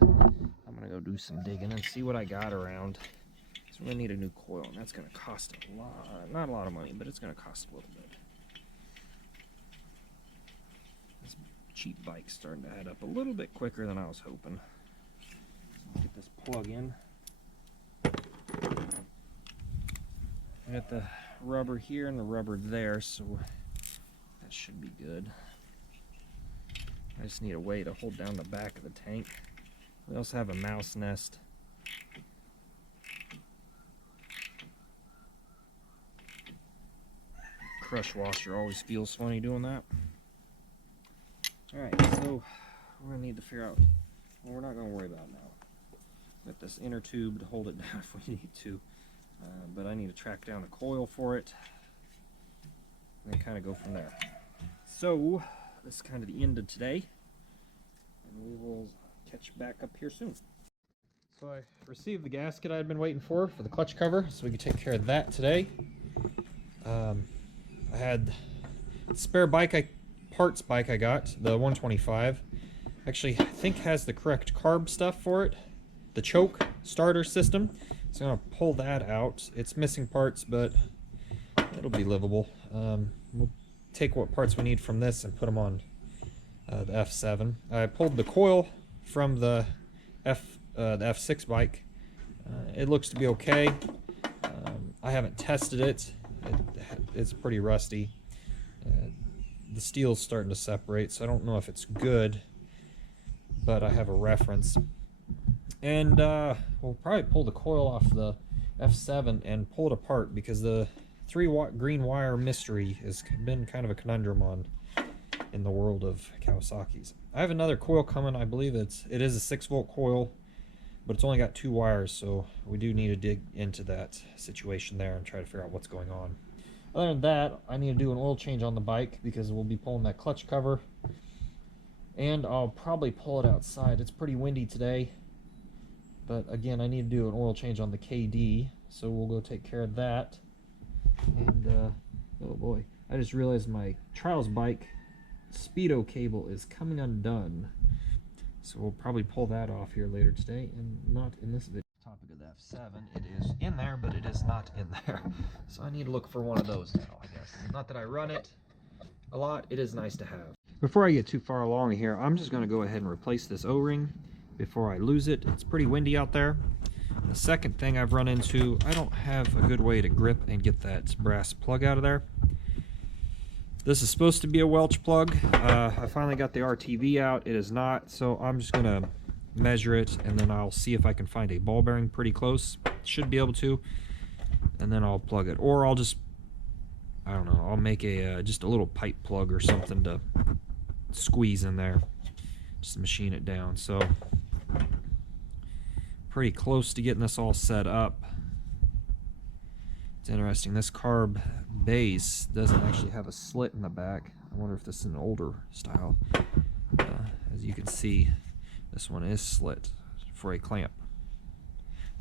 I'm gonna go do some digging and see what I got around. So we're gonna need a new coil, and that's gonna cost a lot, not a lot of money, but it's gonna cost a little bit. This cheap bike's starting to add up a little bit quicker than I was hoping. So get this plug in. I got the rubber here and the rubber there, so that should be good. I just need a way to hold down the back of the tank. We also have a mouse nest. Crush washer always feels funny doing that. Alright, so we're going to need to figure out, well, we're not going to worry about now. Got this inner tube to hold it down if we need to. But I need to track down a coil for it and then kind of go from there. So this is kind of the end of today, and we will catch back up here soon. So I received the gasket I had been waiting for the clutch cover, so we could take care of that today. I had the spare parts bike I got, the 125. Actually, I think has the correct carb stuff for it, the choke starter system. So I'm going to pull that out. It's missing parts, but it'll be livable. We'll take what parts we need from this and put them on the F7. I pulled the coil from the F6 bike. It looks to be okay. I haven't tested it. It's pretty rusty. The steel's starting to separate, so I don't know if it's good, but I have a reference. And we'll probably pull the coil off the F7 and pull it apart, because the 3-watt green wire mystery has been kind of a conundrum in the world of Kawasaki's. I have another coil coming. I believe it is a 6-volt coil, but it's only got 2 wires, so we do need to dig into that situation there and try to figure out what's going on. Other than that, I need to do an oil change on the bike, because we'll be pulling that clutch cover, and I'll probably pull it outside. It's pretty windy today. But again, I need to do an oil change on the KD, so we'll go take care of that. And, oh boy, I just realized my trials bike speedo cable is coming undone. So we'll probably pull that off here later today, and not in this video. Topic of the F7, it is in there, but it is not in there. So I need to look for one of those now, I guess. Not that I run it a lot, it is nice to have. Before I get too far along here, I'm just going to go ahead and replace this O-ring before I lose it. It's pretty windy out there. The second thing I've run into, I don't have a good way to grip and get that brass plug out of there. This is supposed to be a Welch plug. I finally got the RTV out. It is not, so I'm just gonna measure it, and then I'll see if I can find a ball bearing pretty close. Should be able to, and then I'll plug it. Or I'll just, I don't know, I'll make a just a little pipe plug or something to squeeze in there. Just machine it down. So pretty close to getting this all set up. It's interesting, this carb base doesn't actually have a slit in the back. I wonder if this is an older style. As you can see, this one is slit for a clamp.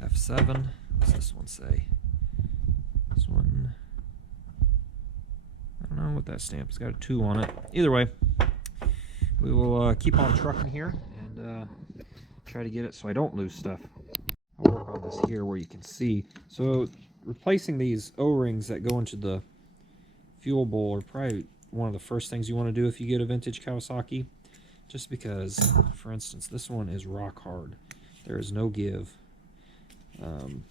F7, what's this one say? This one, I don't know what that stamp, it's got a 2 on it. Either way, we will keep on trucking here and try to get it so I don't lose stuff. I'll work on this here where you can see. So replacing these O-rings that go into the fuel bowl are probably one of the first things you want to do if you get a vintage Kawasaki. Just because, for instance, this one is rock hard. There is no give.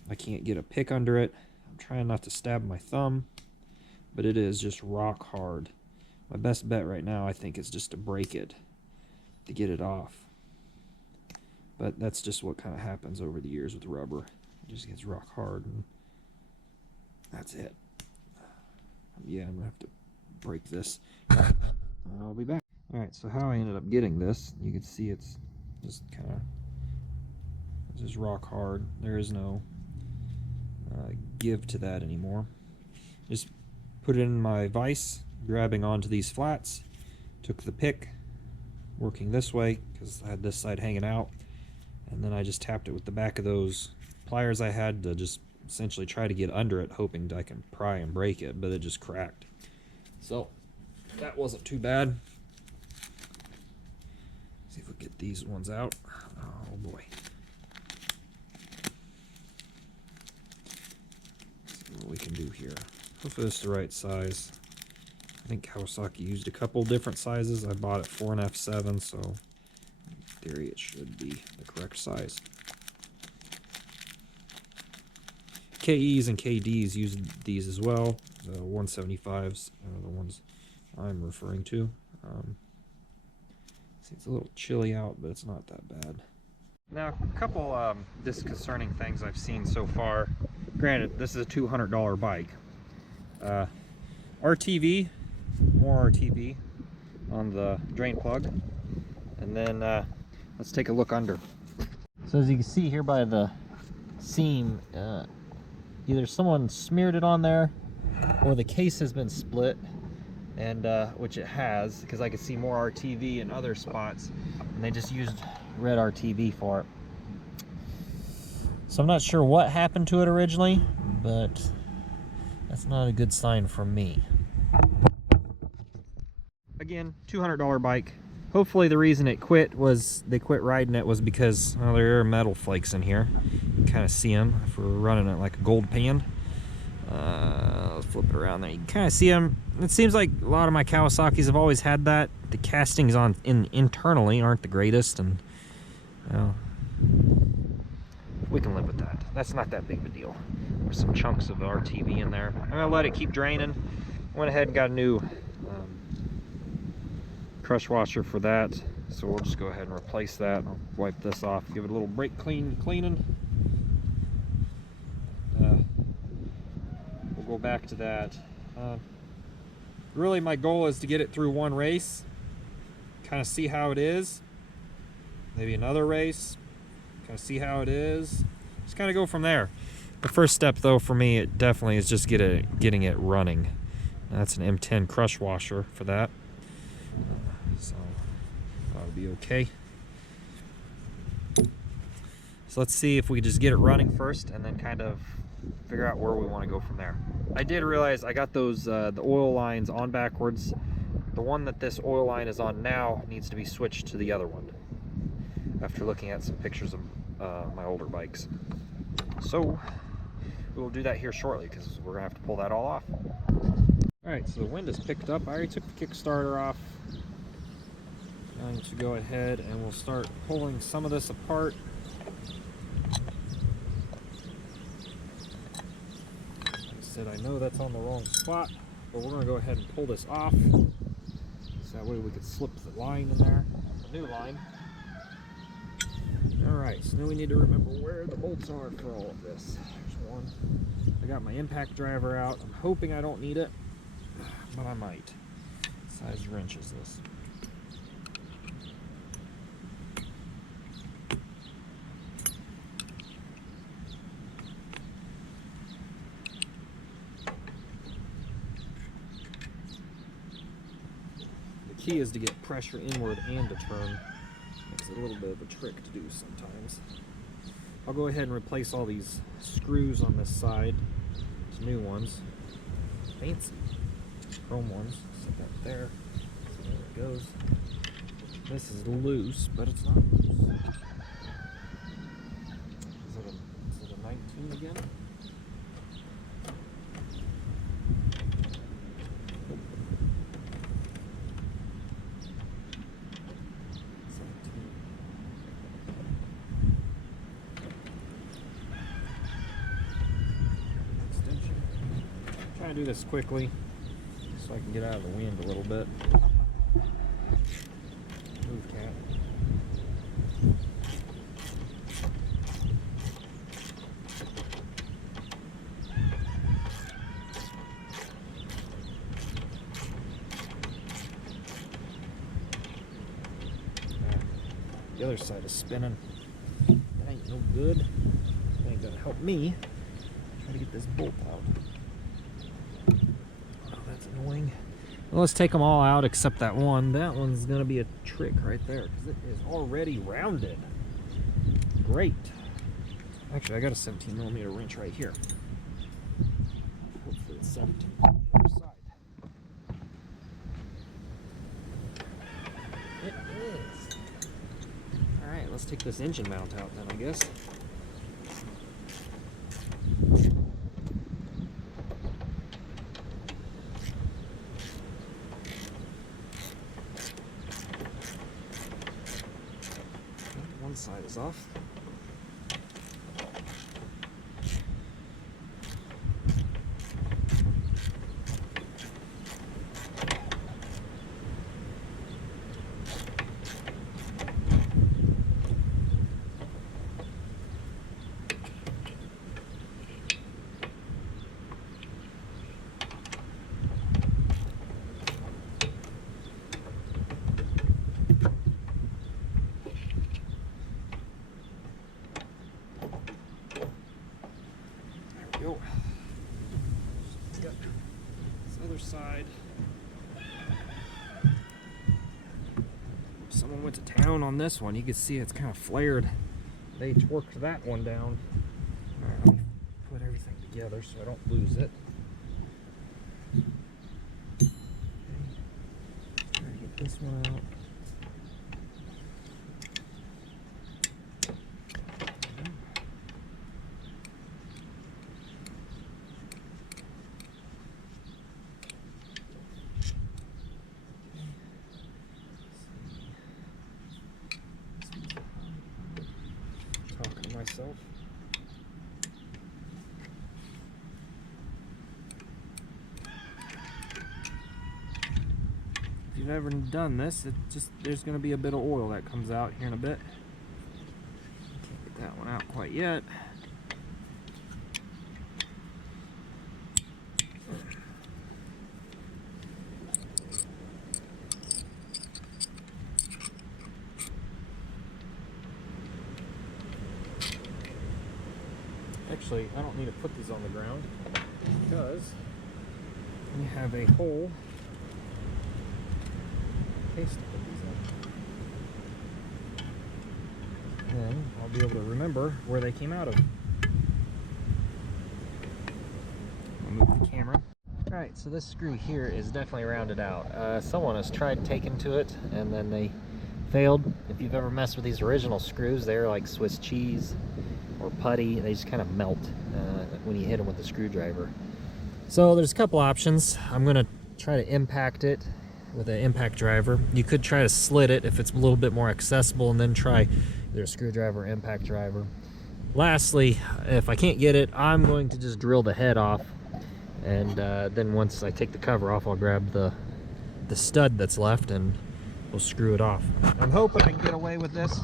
I can't get a pick under it. I'm trying not to stab my thumb, but it is just rock hard. My best bet right now, I think, is just to break it to get it off. But that's just what kind of happens over the years with rubber. It just gets rock hard, and that's it. Yeah, I'm gonna have to break this. I'll be back. Alright, so how I ended up getting this, you can see it's just kind of, it's just rock hard. There is no give to that anymore. Just put it in my vise, grabbing onto these flats, took the pick, working this way, because I had this side hanging out, and then I just tapped it with the back of those pliers I had to just essentially try to get under it, hoping I can pry and break it, but it just cracked. So that wasn't too bad. See if we get these ones out. Oh boy. Let's see what we can do here. Hopefully it's the right size. I think Kawasaki used a couple different sizes. I bought it for an F7, so in theory it should be the correct size. KEs and KDs use these as well. The 175s are the ones I'm referring to. See, it's a little chilly out, but it's not that bad. Now, a couple disconcerting things I've seen so far. Granted, this is a $200 bike. RTV, more RTV on the drain plug. And then let's take a look under. So as you can see here by the seam, either someone smeared it on there or the case has been split, and which it has, because I could see more RTV in other spots, and they just used red RTV for it. So I'm not sure what happened to it originally, but that's not a good sign for me. Again, $200 bike. Hopefully the reason it quit was they quit riding it was because, well, there are metal flakes in here. You can kind of see them if we're running it like a gold pan. Let's flip it around there. You can kind of see them. It seems like a lot of my Kawasaki's have always had that. The castings internally aren't the greatest, and well, we can live with that. That's not that big of a deal. There's some chunks of RTV in there. I'm gonna let it keep draining. Went ahead and got a new crush washer for that, so we'll just go ahead and replace that. I'll wipe this off, give it a little brake cleaning. We'll go back to that. Really, my goal is to get it through one race, kind of see how it is, maybe another race, kind of see how it is, just kind of go from there. The first step though for me, it definitely is just getting it running. That's an M10 crush washer for that. So that'll be okay. So let's see if we just get it running first and then kind of figure out where we want to go from there. I did realize I got those the oil lines on backwards. The one that this oil line is on now needs to be switched to the other one after looking at some pictures of my older bikes. So we will do that here shortly because we're gonna have to pull that all off. Alright, so the wind has picked up. I already took the Kickstarter off. Going to go ahead and we'll start pulling some of this apart. Like I said, I know that's on the wrong spot, but we're going to go ahead and pull this off. So that way we could slip the line in there, the new line. Alright, so now we need to remember where the bolts are for all of this. There's one. I got my impact driver out. I'm hoping I don't need it, but I might. What size wrench is this? The key is to get pressure inward and to turn. It's a little bit of a trick to do sometimes. I'll go ahead and replace all these screws on this side. Some new ones. Fancy. Chrome ones. Set that there. So there it goes. This is loose, but it's not loose. Is it a 19 again? Trying to do this quickly so I can get out of the wind a little bit. Move, cat. The other side is spinning. That ain't no good. That ain't gonna help me. Try to get this bolt out. Annoying. Well, let's take them all out except that one. That one's gonna be a trick right there because it is already rounded. Great. Actually, I got a 17mm wrench right here. Hopefully it's 17 on the other side. It is. Alright, let's take this engine mount out then, I guess. side is off. Go. Got this other side. Someone went to town on this one. You can see it's kind of flared. They torqued that one down. Alright, let me put everything together so I don't lose it. Okay. Try to get this one out. Talking to myself. If you've ever done this, there's going to be a bit of oil that comes out here in a bit. Can't get that one out quite yet. Actually, I don't need to put these on the ground because we have a hole case to put these in. Then I'll be able to remember where they came out of. I'll move the camera. Alright, so this screw here is definitely rounded out. Someone has tried taking to it and then they failed. If you've ever messed with these original screws, they're like Swiss cheese or putty. They just kind of melt when you hit them with a screwdriver. So there's a couple options. I'm going to try to impact it with an impact driver. You could try to slit it if it's a little bit more accessible and then try either a screwdriver or impact driver. Lastly, if I can't get it, I'm going to just drill the head off, and then once I take the cover off, I'll grab the stud that's left and we'll screw it off. I'm hoping I can get away with this.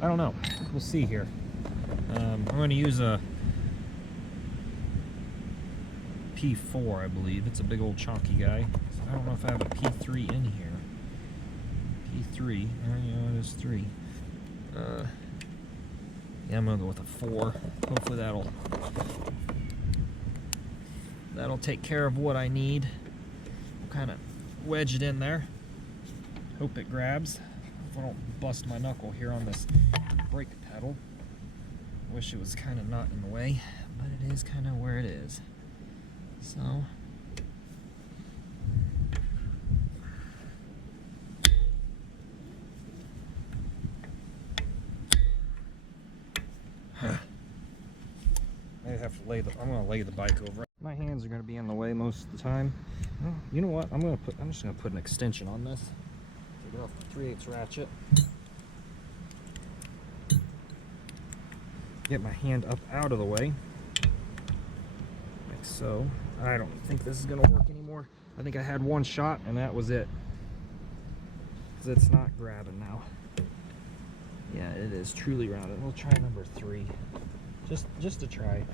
I don't know. We'll see here. I'm going to use a P4, I believe. It's a big old chunky guy. So I don't know if I have a P3 in here. P3. Yeah, it is 3. Yeah, I'm going to go with a 4. Hopefully that'll take care of what I need. We'll kind of wedge it in there. Hope it grabs. If I don't bust my knuckle here on this brake pedal. Wish it was kind of not in the way, but it is kind of where it is. So I have to I'm going to lay the bike over. My hands are going to be in the way most of the time. Well, you know what? I'm just going to put an extension on this. Take it off the 3/8 ratchet. Get my hand up out of the way. Like so. I don't think this is going to work anymore. I think I had one shot and that was it. Because it's not grabbing now. Yeah, it is truly rounded. We'll try number 3. Just to try.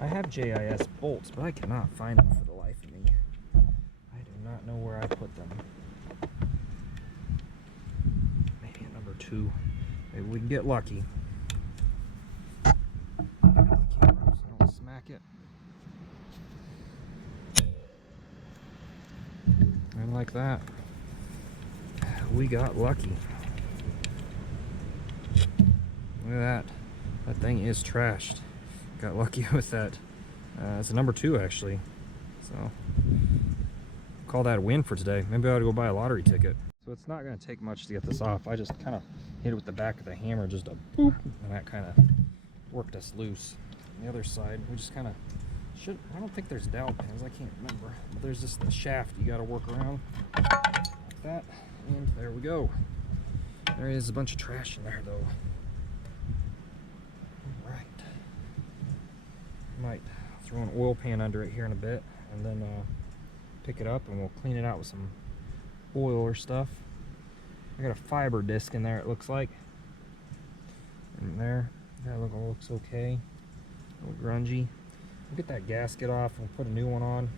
I have JIS bolts, but I cannot find them for the life of me. I do not know where I put them. Maybe at number 2. Maybe we can get lucky. The camera so I don't smack it. And like that, we got lucky. Look at that. That thing is trashed. Got lucky with that. It's a number 2 actually. So call that a win for today. Maybe I ought to go buy a lottery ticket. So it's not going to take much to get this off. I just kind of hit it with the back of the hammer, just a boop, and that kind of worked us loose. On the other side, we just kind of I don't think there's dowel pins. I can't remember. But there's just the shaft you got to work around like that, and there we go. There is a bunch of trash in there, though. Alright. Might throw an oil pan under it here in a bit, and then pick it up and we'll clean it out with some oil or stuff. I got a fiber disc in there, it looks like. In there. That looks okay. A little grungy. We'll get that gasket off and we'll put a new one on.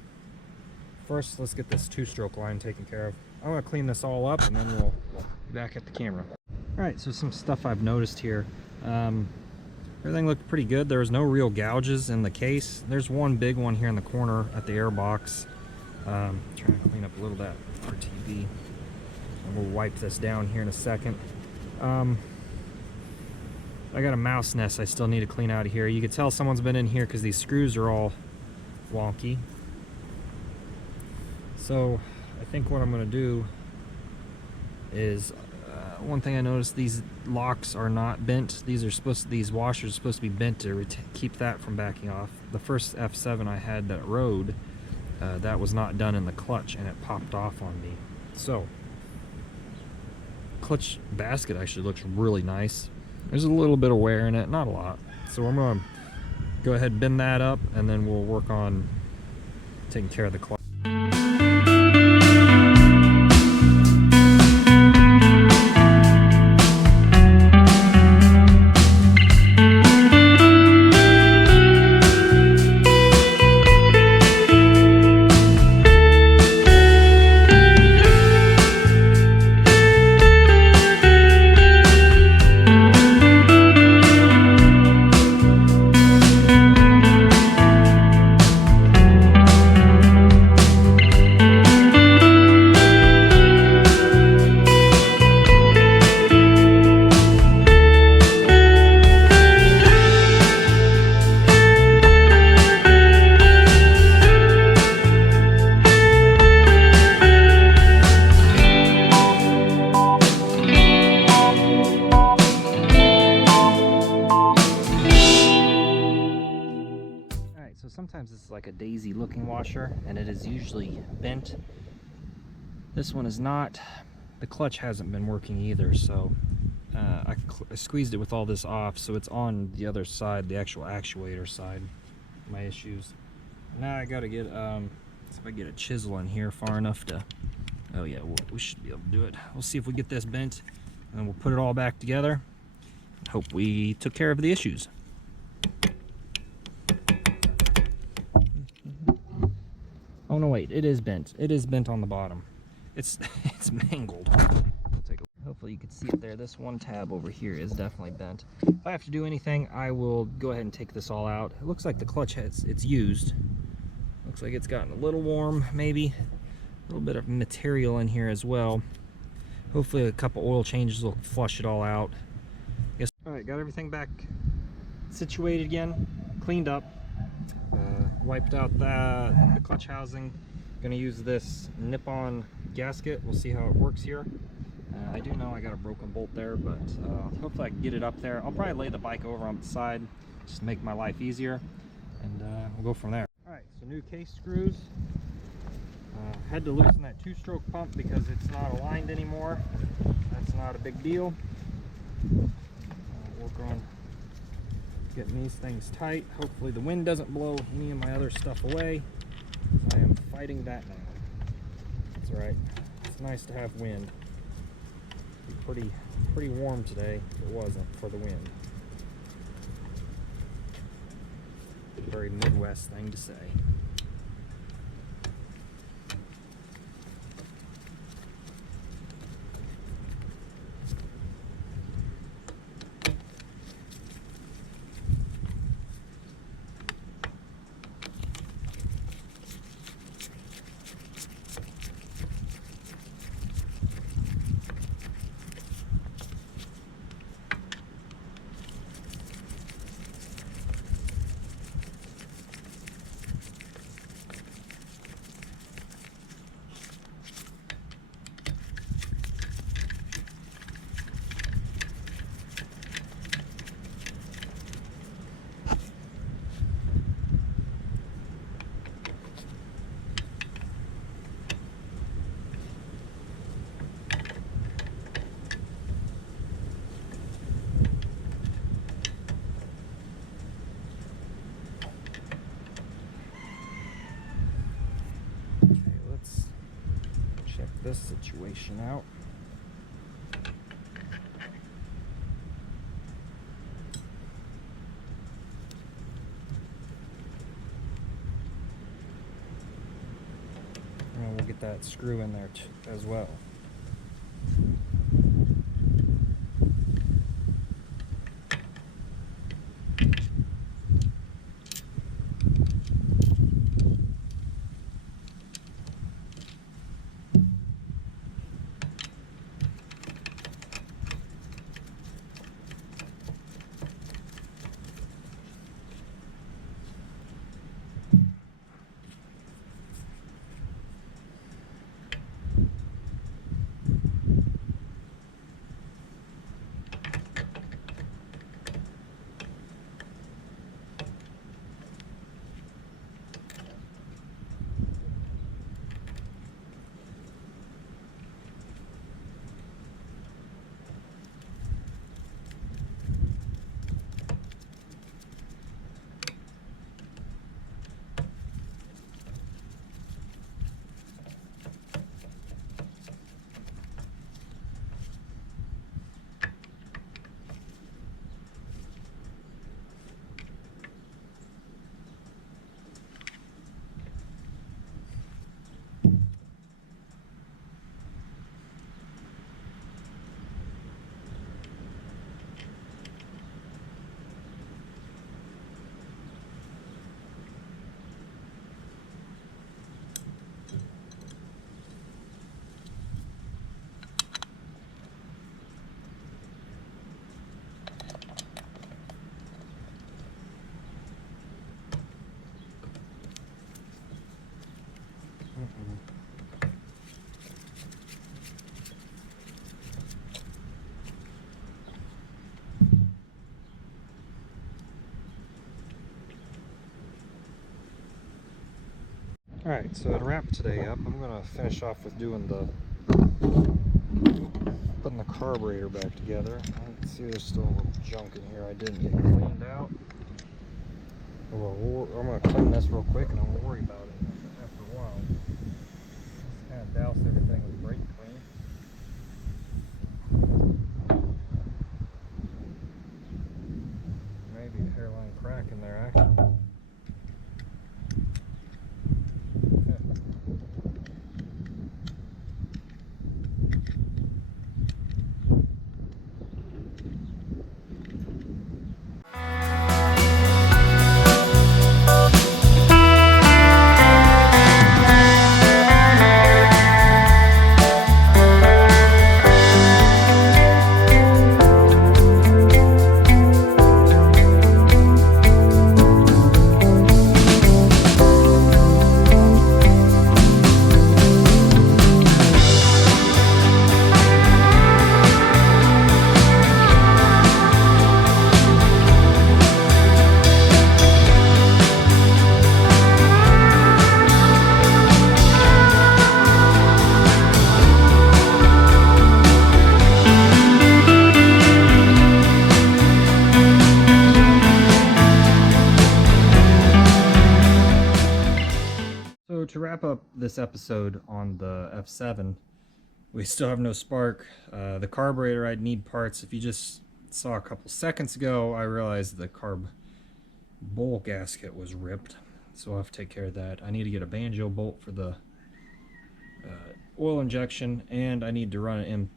First, let's get this two-stroke line taken care of. I'm going to clean this all up and then we'll be back at the camera. Alright, so some stuff I've noticed here. Everything looked pretty good. There was no real gouges in the case. There's one big one here in the corner at the air box. Trying to clean up a little of that RTV. And we'll wipe this down here in a second. I got a mouse nest I still need to clean out of here. You can tell someone's been in here because these screws are all wonky. So I think what I'm going to do is one thing I noticed, these locks are not bent. These washers are supposed to be bent to keep that from backing off. The first F7 I had that rode, that was not done in the clutch and it popped off on me. So clutch basket actually looks really nice. There's a little bit of wear in it, not a lot. So I'm going to go ahead and bend that up and then we'll work on taking care of the clutch. Sometimes this is like a daisy looking washer and it is usually bent. This one is not. The clutch hasn't been working either, so I squeezed it with all this off, so it's on the other side, the actual actuator side. My issues. Now I gotta get if I get a chisel in here far enough to, oh yeah, we should be able to do it. We'll see if we get this bent and we'll put it all back together. Hope we took care of the issues. Oh no, wait, it is bent. It is bent on the bottom. It's mangled. Hopefully you can see it there. This one tab over here is definitely bent. If I have to do anything, I will go ahead and take this all out. It looks like the clutch it's used. Looks like it's gotten a little warm, maybe. A little bit of material in here as well. Hopefully a couple oil changes will flush it all out. Alright, got everything back situated again, cleaned up. Wiped out the clutch housing. Gonna use this nip-on gasket. We'll see how it works here. I do know I got a broken bolt there, but hopefully I can get it up there. I'll probably lay the bike over on the side just to make my life easier, and we'll go from there. Alright, so new case screws. Had to loosen that two-stroke pump because it's not aligned anymore. That's not a big deal. Work on getting these things tight. Hopefully the wind doesn't blow any of my other stuff away. I am fighting that now. That's alright. It's nice to have wind. It'd be pretty warm today if it wasn't for the wind. Very Midwest thing to say. this situation out. And we'll get that screw in there as well. Alright, so to wrap today up, I'm going to finish off with doing putting the carburetor back together. I can see there's still a little junk in here I didn't get cleaned out. Well, I'm going to clean this real quick and I'll worry about it after a while. Just kind of douse everything with brake clean. Maybe a hairline crack in there actually. So to wrap up this episode on the F7, we still have no spark. The carburetor, I'd need parts. If you just saw a couple seconds ago, I realized the carb bowl gasket was ripped, so I'll have to take care of that. I need to get a banjo bolt for the oil injection, and I need to run an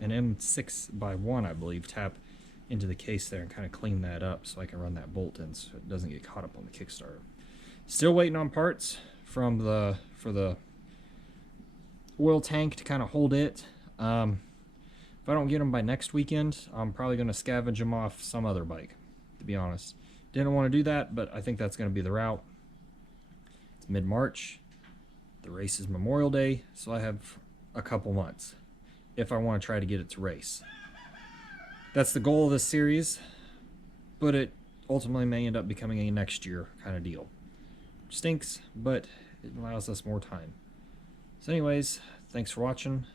M6x1, I believe, tap into the case there and kind of clean that up so I can run that bolt in so it doesn't get caught up on the Kickstarter. Still waiting on parts for the oil tank to kind of hold it. If I don't get them by next weekend, I'm probably going to scavenge them off some other bike, to be honest. Didn't want to do that, but I think that's going to be the route. It's mid-March. The race is Memorial Day, so I have a couple months if I want to try to get it to race. That's the goal of this series, but it ultimately may end up becoming a next year kind of deal. Stinks, but it allows us more time. So anyways, thanks for watching.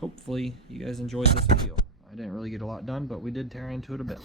Hopefully you guys enjoyed this video. I didn't really get a lot done, but we did tear into it a bit.